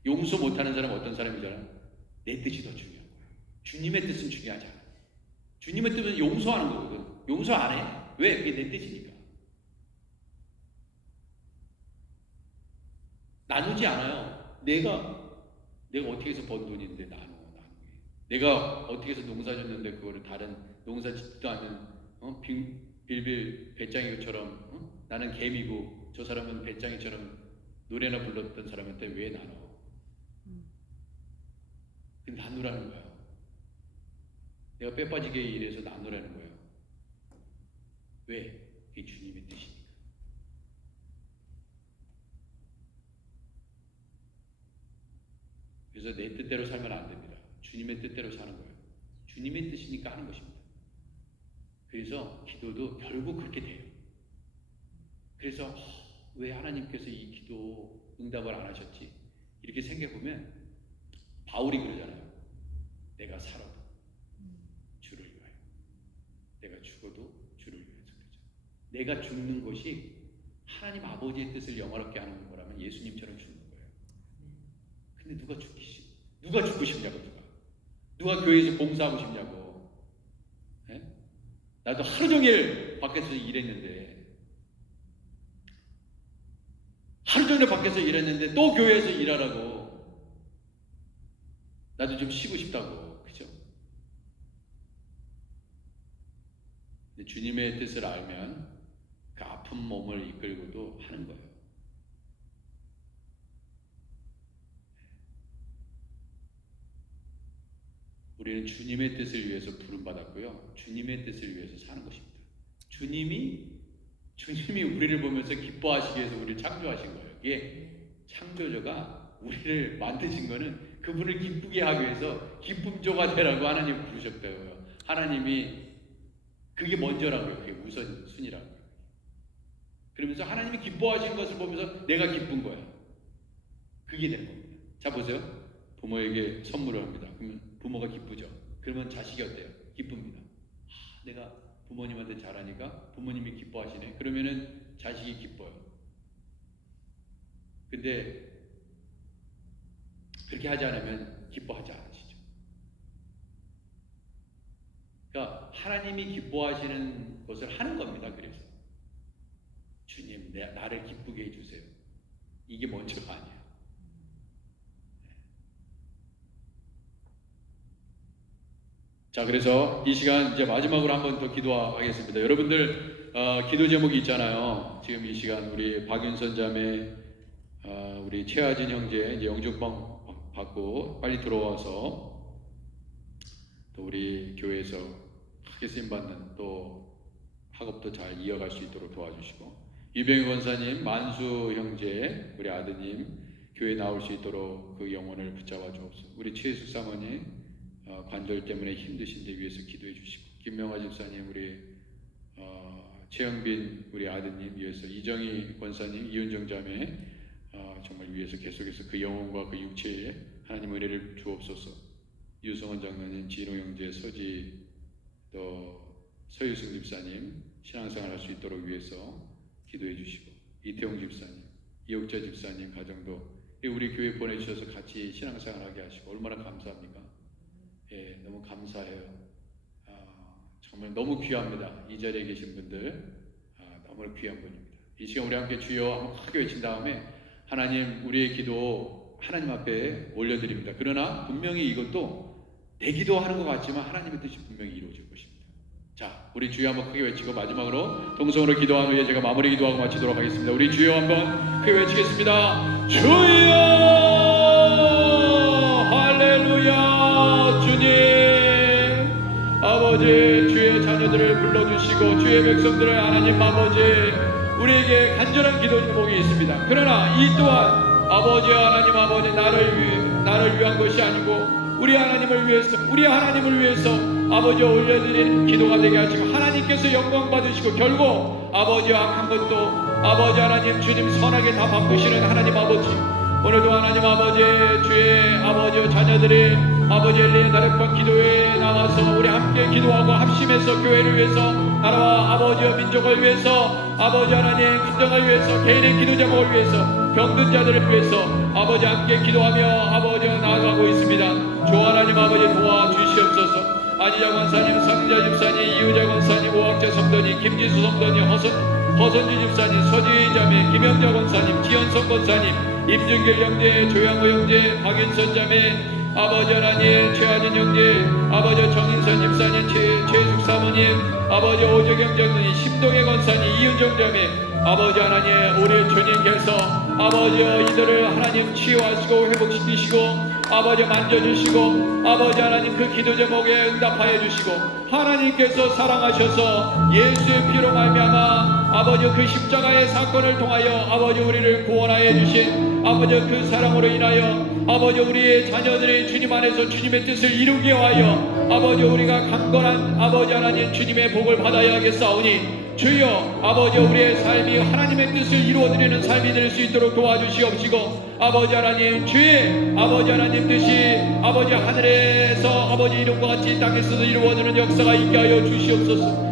용서 못하는 사람은 어떤 사람이잖아? 내 뜻이 더 중요한 거예요. 주님의 뜻은 중요하지 않아요. 주님의 뜻은 용서하는 거거든. 용서 안 해. 왜? 그게 내 뜻이니까. 나누지 않아요. 내가 어떻게 해서 번 돈인데 나누게. 내가 어떻게 해서 농사 졌는데 그거를 다른 농사 짓지도 않는 빌빌 배짱이처럼 나는 개미고 저 사람은 배짱이처럼 노래나 불렀던 사람한테 왜 나눠? 그 나누라는 거예요. 내가 빼빠지게 일해서 나누라는 거예요. 왜? 그게 주님의 뜻이니까. 그래서 내 뜻대로 살면 안 됩니다. 주님의 뜻대로 사는 거예요. 주님의 뜻이니까 하는 것입니다. 그래서 기도도 결국 그렇게 돼요. 그래서 왜 하나님께서 이 기도 응답을 안 하셨지? 이렇게 생각해보면 바울이 그러잖아요. 내가 살아도 주를 위하여, 내가 죽어도 주를 위해서. 그러죠. 내가 죽는 것이 하나님 아버지의 뜻을 영화롭게 하는 거라면 예수님처럼 죽는 거예요. 근데 누가 죽고 싶냐고. 누가 교회에서 봉사하고 싶냐고. 네? 나도 하루 종일 밖에서 일했는데 또 교회에서 일하라고. 나도 좀 쉬고 싶다고. 그죠? 근데 주님의 뜻을 알면 그 아픈 몸을 이끌고도 하는 거예요. 우리는 주님의 뜻을 위해서 부름받았고요. 주님의 뜻을 위해서 사는 것입니다. 주님이 우리를 보면서 기뻐하시기 위해서 우리를 창조하신 거예요. 이게 창조주가 우리를 만드신 거는 그분을 기쁘게 하기 위해서 기쁨조가 되라고 하나님 부르셨다고요. 하나님이 그게 먼저라고요. 그게 우선순위라고요. 그러면서 하나님이 기뻐하신 것을 보면서 내가 기쁜 거야. 그게 되는 겁니다. 자, 보세요. 부모에게 선물을 합니다. 그러면 부모가 기쁘죠. 그러면 자식이 어때요? 기쁩니다. 내가 부모님한테 잘하니까 부모님이 기뻐하시네. 그러면은 자식이 기뻐요. 근데 그렇게 하지 않으면 기뻐하지 않으시죠. 그러니까 하나님이 기뻐하시는 것을 하는 겁니다. 그래서 주님, 나를 기쁘게 해주세요. 이게 먼저가 아니에요. 자, 그래서 이 시간 이제 마지막으로 한 번 더 기도하겠습니다. 여러분들 기도 제목이 있잖아요. 지금 이 시간 우리 박윤선 자매, 우리 최하진 형제 이제 영주권 받고 빨리 들어와서 또 우리 교회에서 크게 쓰임 받는 또 학업도 잘 이어갈 수 있도록 도와주시고, 유병희 권사님, 만수 형제 우리 아드님 교회 나올 수 있도록 그 영혼을 붙잡아 주옵소서. 우리 최숙 사모님 관절 때문에 힘드신데 위해서 기도해 주시고, 김명화 집사님, 우리 최영빈 우리 아드님 위해서, 이정희 권사님, 이윤정 자매 정말 위해서 계속해서 그 영혼과 그 육체에 하나님 은혜를 주옵소서. 유성원 장로님, 진호 형제, 서지 또 서유승 집사님 신앙생활 할 수 있도록 위해서 기도해 주시고, 이태용 집사님, 이옥자 집사님 가정도 우리 교회 보내주셔서 같이 신앙생활하게 하시고 얼마나 감사합니까? 예, 너무 감사해요. 정말 너무 귀합니다. 이 자리에 계신 분들 너무 귀한 분입니다. 이 시간 우리 함께 주여 한번 크게 외친 다음에 하나님, 우리의 기도 하나님 앞에 올려드립니다. 그러나 분명히 이것도 내 기도하는 것 같지만 하나님의 뜻이 분명히 이루어질 것입니다. 자, 우리 주여 한번 크게 외치고 마지막으로 동성으로 기도한 후에 제가 마무리 기도하고 마치도록 하겠습니다. 우리 주여 한번 크게 외치겠습니다. 주여, 할렐루야. 주님 아버지, 주의 자녀들을 불러주시고 주의 백성들을 하나님 아버지 우리에게 간절한 기도 제목이 있습니다. 그러나 이 또한 아버지 하나님 아버지 나를 위해 나를 위한 것이 아니고 우리 하나님을 위해서 아버지 올려드리는 기도가 되게 하시고 하나님께서 영광 받으시고 결국 아버지와 한 것도 아버지 하나님 주님 선하게 다 바꾸시는 하나님 아버지, 오늘도 하나님 아버지 주의 아버지 자녀들이 아버지 엘리야 다락방 기도회에 나와서 우리 함께 기도하고 합심해서 교회를 위해서 나라와 아버지와 민족을 위해서 아버지 하나님 가정을 위해서 개인의 기도 제목을 위해서 병든 자들을 위해서 아버지 함께 기도하며 아버지와 나아가고 있습니다. 주 하나님 아버지 도와주시옵소서. 안희자 권사님, 성자 집사님, 이유자 권사님, 오학자 성도님, 김지수 성도님, 허선주 집사님, 서지희 자매, 김영자 권사님, 지현성 권사님, 임준길 형제, 조양호 형제, 박윤선 자매, 아버지 하나님, 최하진 형제, 아버지 정인선 집사님, 최숙 사모님, 아버지 오재경 장로님, 심동의 권사님, 이은정 자매, 아버지 하나님, 우리 주님께서 아버지 이들을 하나님 치유하시고 회복시키시고 아버지 만져주시고 아버지 하나님 그 기도 제목에 응답하여 주시고 하나님께서 사랑하셔서 예수의 피로 말미암아 아버지 그 십자가의 사건을 통하여 아버지 우리를 구원하여 주신 아버지 그 사랑으로 인하여 아버지 우리의 자녀들이 주님 안에서 주님의 뜻을 이루게 하여 아버지 우리가 강건한 아버지 하나님 주님의 복을 받아야겠사오니 주여 아버지 우리의 삶이 하나님의 뜻을 이루어드리는 삶이 될 수 있도록 도와주시옵시고 아버지 하나님 주의 아버지 하나님 뜻이 아버지 하늘에서 아버지 이름과 같이 땅에서도 이루어지는 역사가 있게 하여 주시옵소서.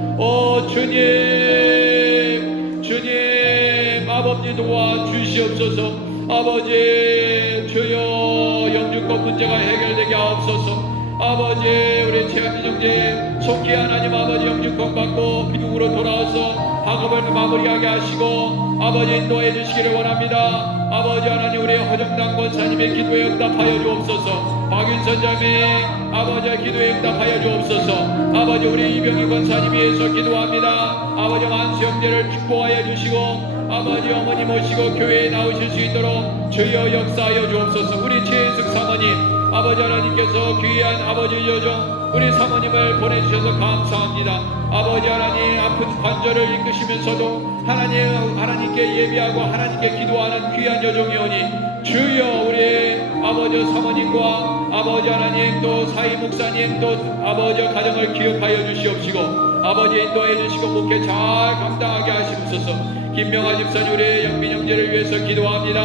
주님 아버지 도와주시옵소서. 아버지 주여 영주권 문제가 해결되게 하옵소서. 아버지 우리 최한진 형제 속히 하나님 아버지 영주권 받고 미국으로 돌아와서 학업을 마무리하게 하시고 아버지 인도해 주시기를 원합니다. 아버지 하나님 우리 허정당 권사님의 기도에 응답하여 주옵소서. 박윤선 자매 아버지의 기도에 응답하여 주옵소서. 아버지 우리 이병희 권사님 위해서 기도합니다. 아버지 만수 형제를 축복하여 주시고 아버지 어머니 모시고 교회에 나오실 수 있도록 주여 역사하여 주옵소서. 우리 최은숙 사모님 아버지 하나님께서 귀한 아버지 여정 우리 사모님을 보내주셔서 감사합니다. 아버지 하나님 아픈 관절을 이끄시면서도 하나님께 예비하고 하나님께 기도하는 귀한 여정이오니 주여 우리 아버지 사모님과 아버지 하나님 또 사이 목사님 또 아버지 가정을 기억하여 주시옵시고 아버지 인도해 주시고 목회 잘 감당하게 하시옵소서. 김명아 집사님 우리 영민 형제를 위해서 기도합니다.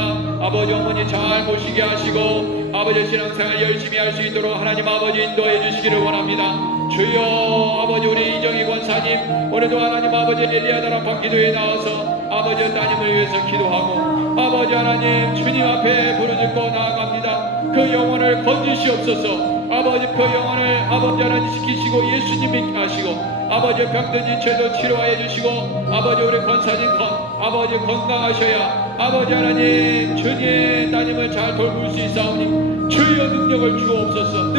아버지 어머니 잘 모시게 하시고 아버지 신앙생활 열심히 할 수 있도록 하나님 아버지 인도해 주시기를 원합니다. 주여 아버지 우리 이정희 권사님 오늘도 하나님 아버지 엘리야 다락방 기도에 나와서 아버지 따님을 위해서 기도하고 아버지 하나님 주님 앞에 부르짖고 나아갑니다. 그 영혼을 건지시옵소서. 아버지 그 영혼을 아버지 하나님 지키시고 예수님 믿게 하시고 아버지 병든 지체도 치료하여 주시고 아버지 우리 권사님 아버지 건강하셔야 아버지 하나님 주님 따님을 잘 돌볼 수 있사오니 주여 능력을 주옵소서.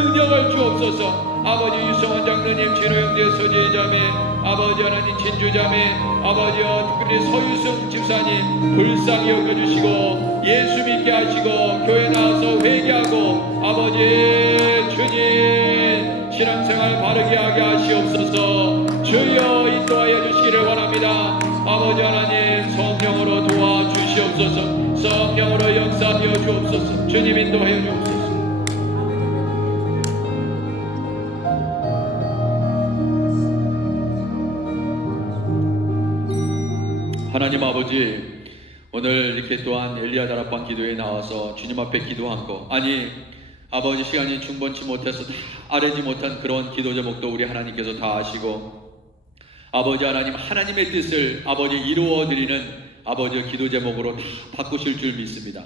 아버지 유성원 장로님 진호 형제 서지혜 자매 아버지 하나님 진주 자매 아버지 특별히 서유승 집사님 불쌍히 여겨주시고 예수 믿게 하시고 교회 나와서 회개하고 아버지 주님 신앙생활 바르게 하게 하시옵소서. 주여 인도하여 주시기를 원합니다. 아버지 하나님 성령으로 도와주시옵소서. 성령으로 역사하여 주옵소서. 주님 인도하여 주옵소서. 하나님 아버지 오늘 이렇게 또한 엘리야 다락방 기도에 나와서 주님 앞에 기도한 거 아니 아버지 시간이 충분치 못해서 다 아뢰지 못한 그런 기도 제목도 우리 하나님께서 다 아시고 아버지 하나님 하나님의 뜻을 아버지 이루어드리는 아버지 기도 제목으로 다 바꾸실 줄 믿습니다.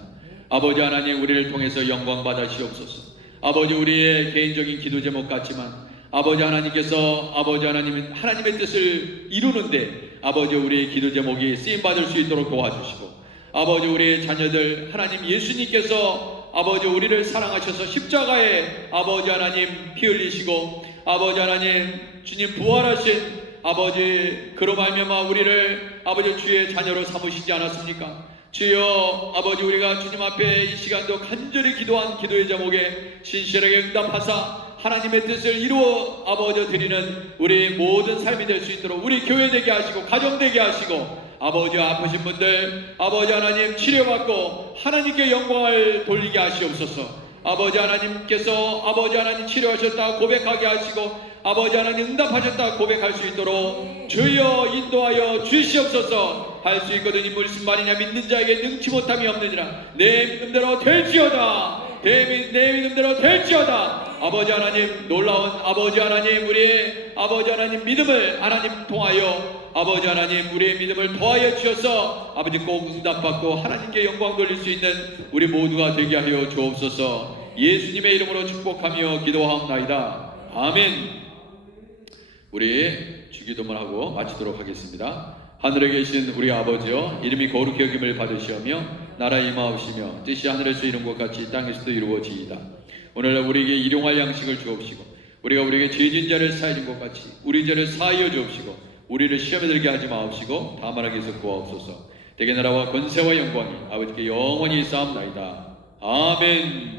아버지 하나님 우리를 통해서 영광 받으시옵소서. 아버지 우리의 개인적인 기도 제목 같지만 아버지 하나님께서 아버지 하나님 하나님의 뜻을 이루는데 아버지 우리의 기도 제목이 쓰임 받을 수 있도록 도와주시고 아버지 우리의 자녀들 하나님 예수님께서 아버지 우리를 사랑하셔서 십자가에 아버지 하나님 피 흘리시고 아버지 하나님 주님 부활하신 아버지 그로 말미암아 우리를 아버지 주의 자녀로 삼으시지 않았습니까? 주여 아버지 우리가 주님 앞에 이 시간도 간절히 기도한 기도의 제목에 신실하게 응답하사 하나님의 뜻을 이루어 아버지 드리는 우리 모든 삶이 될 수 있도록 우리 교회 되게 하시고 가정 되게 하시고 아버지 아프신 분들 아버지 하나님 치료받고 하나님께 영광을 돌리게 하시옵소서. 아버지 하나님께서 아버지 하나님 치료하셨다 고백하게 하시고 아버지 하나님 응답하셨다 고백할 수 있도록 주여 인도하여 주시옵소서. 할 수 있거든 이 무슨 말이냐 믿는 자에게 능치 못함이 없느니라. 내 믿음대로 될지어다. 내 믿음대로 될지어다. 아버지 하나님 놀라운 아버지 하나님 우리의 아버지 하나님 믿음을 하나님 통하여 아버지 하나님 우리의 믿음을 더하여 주셔서 아버지 꼭 응답받고 하나님께 영광 돌릴 수 있는 우리 모두가 되게 하여 주옵소서. 예수님의 이름으로 축복하며 기도하옵나이다. 아멘. 우리 주기도문 하고 마치도록 하겠습니다. 하늘에 계신 우리 아버지여 이름이 거룩히 여김을 받으시오며 나라에 임하옵시며 뜻이 하늘에서 이룬 것 같이 땅에서도 이루어지이다. 오늘 우리에게 일용할 양식을 주옵시고 우리가 우리에게 죄진 자를 사하는 것 같이 우리 죄를 사하여 주옵시고 우리를 시험에 들게 하지 마옵시고 다만 악에서 구하옵소서. 대개 나라와 권세와 영광이 아버지께 영원히 쌓옵나이다. 아멘.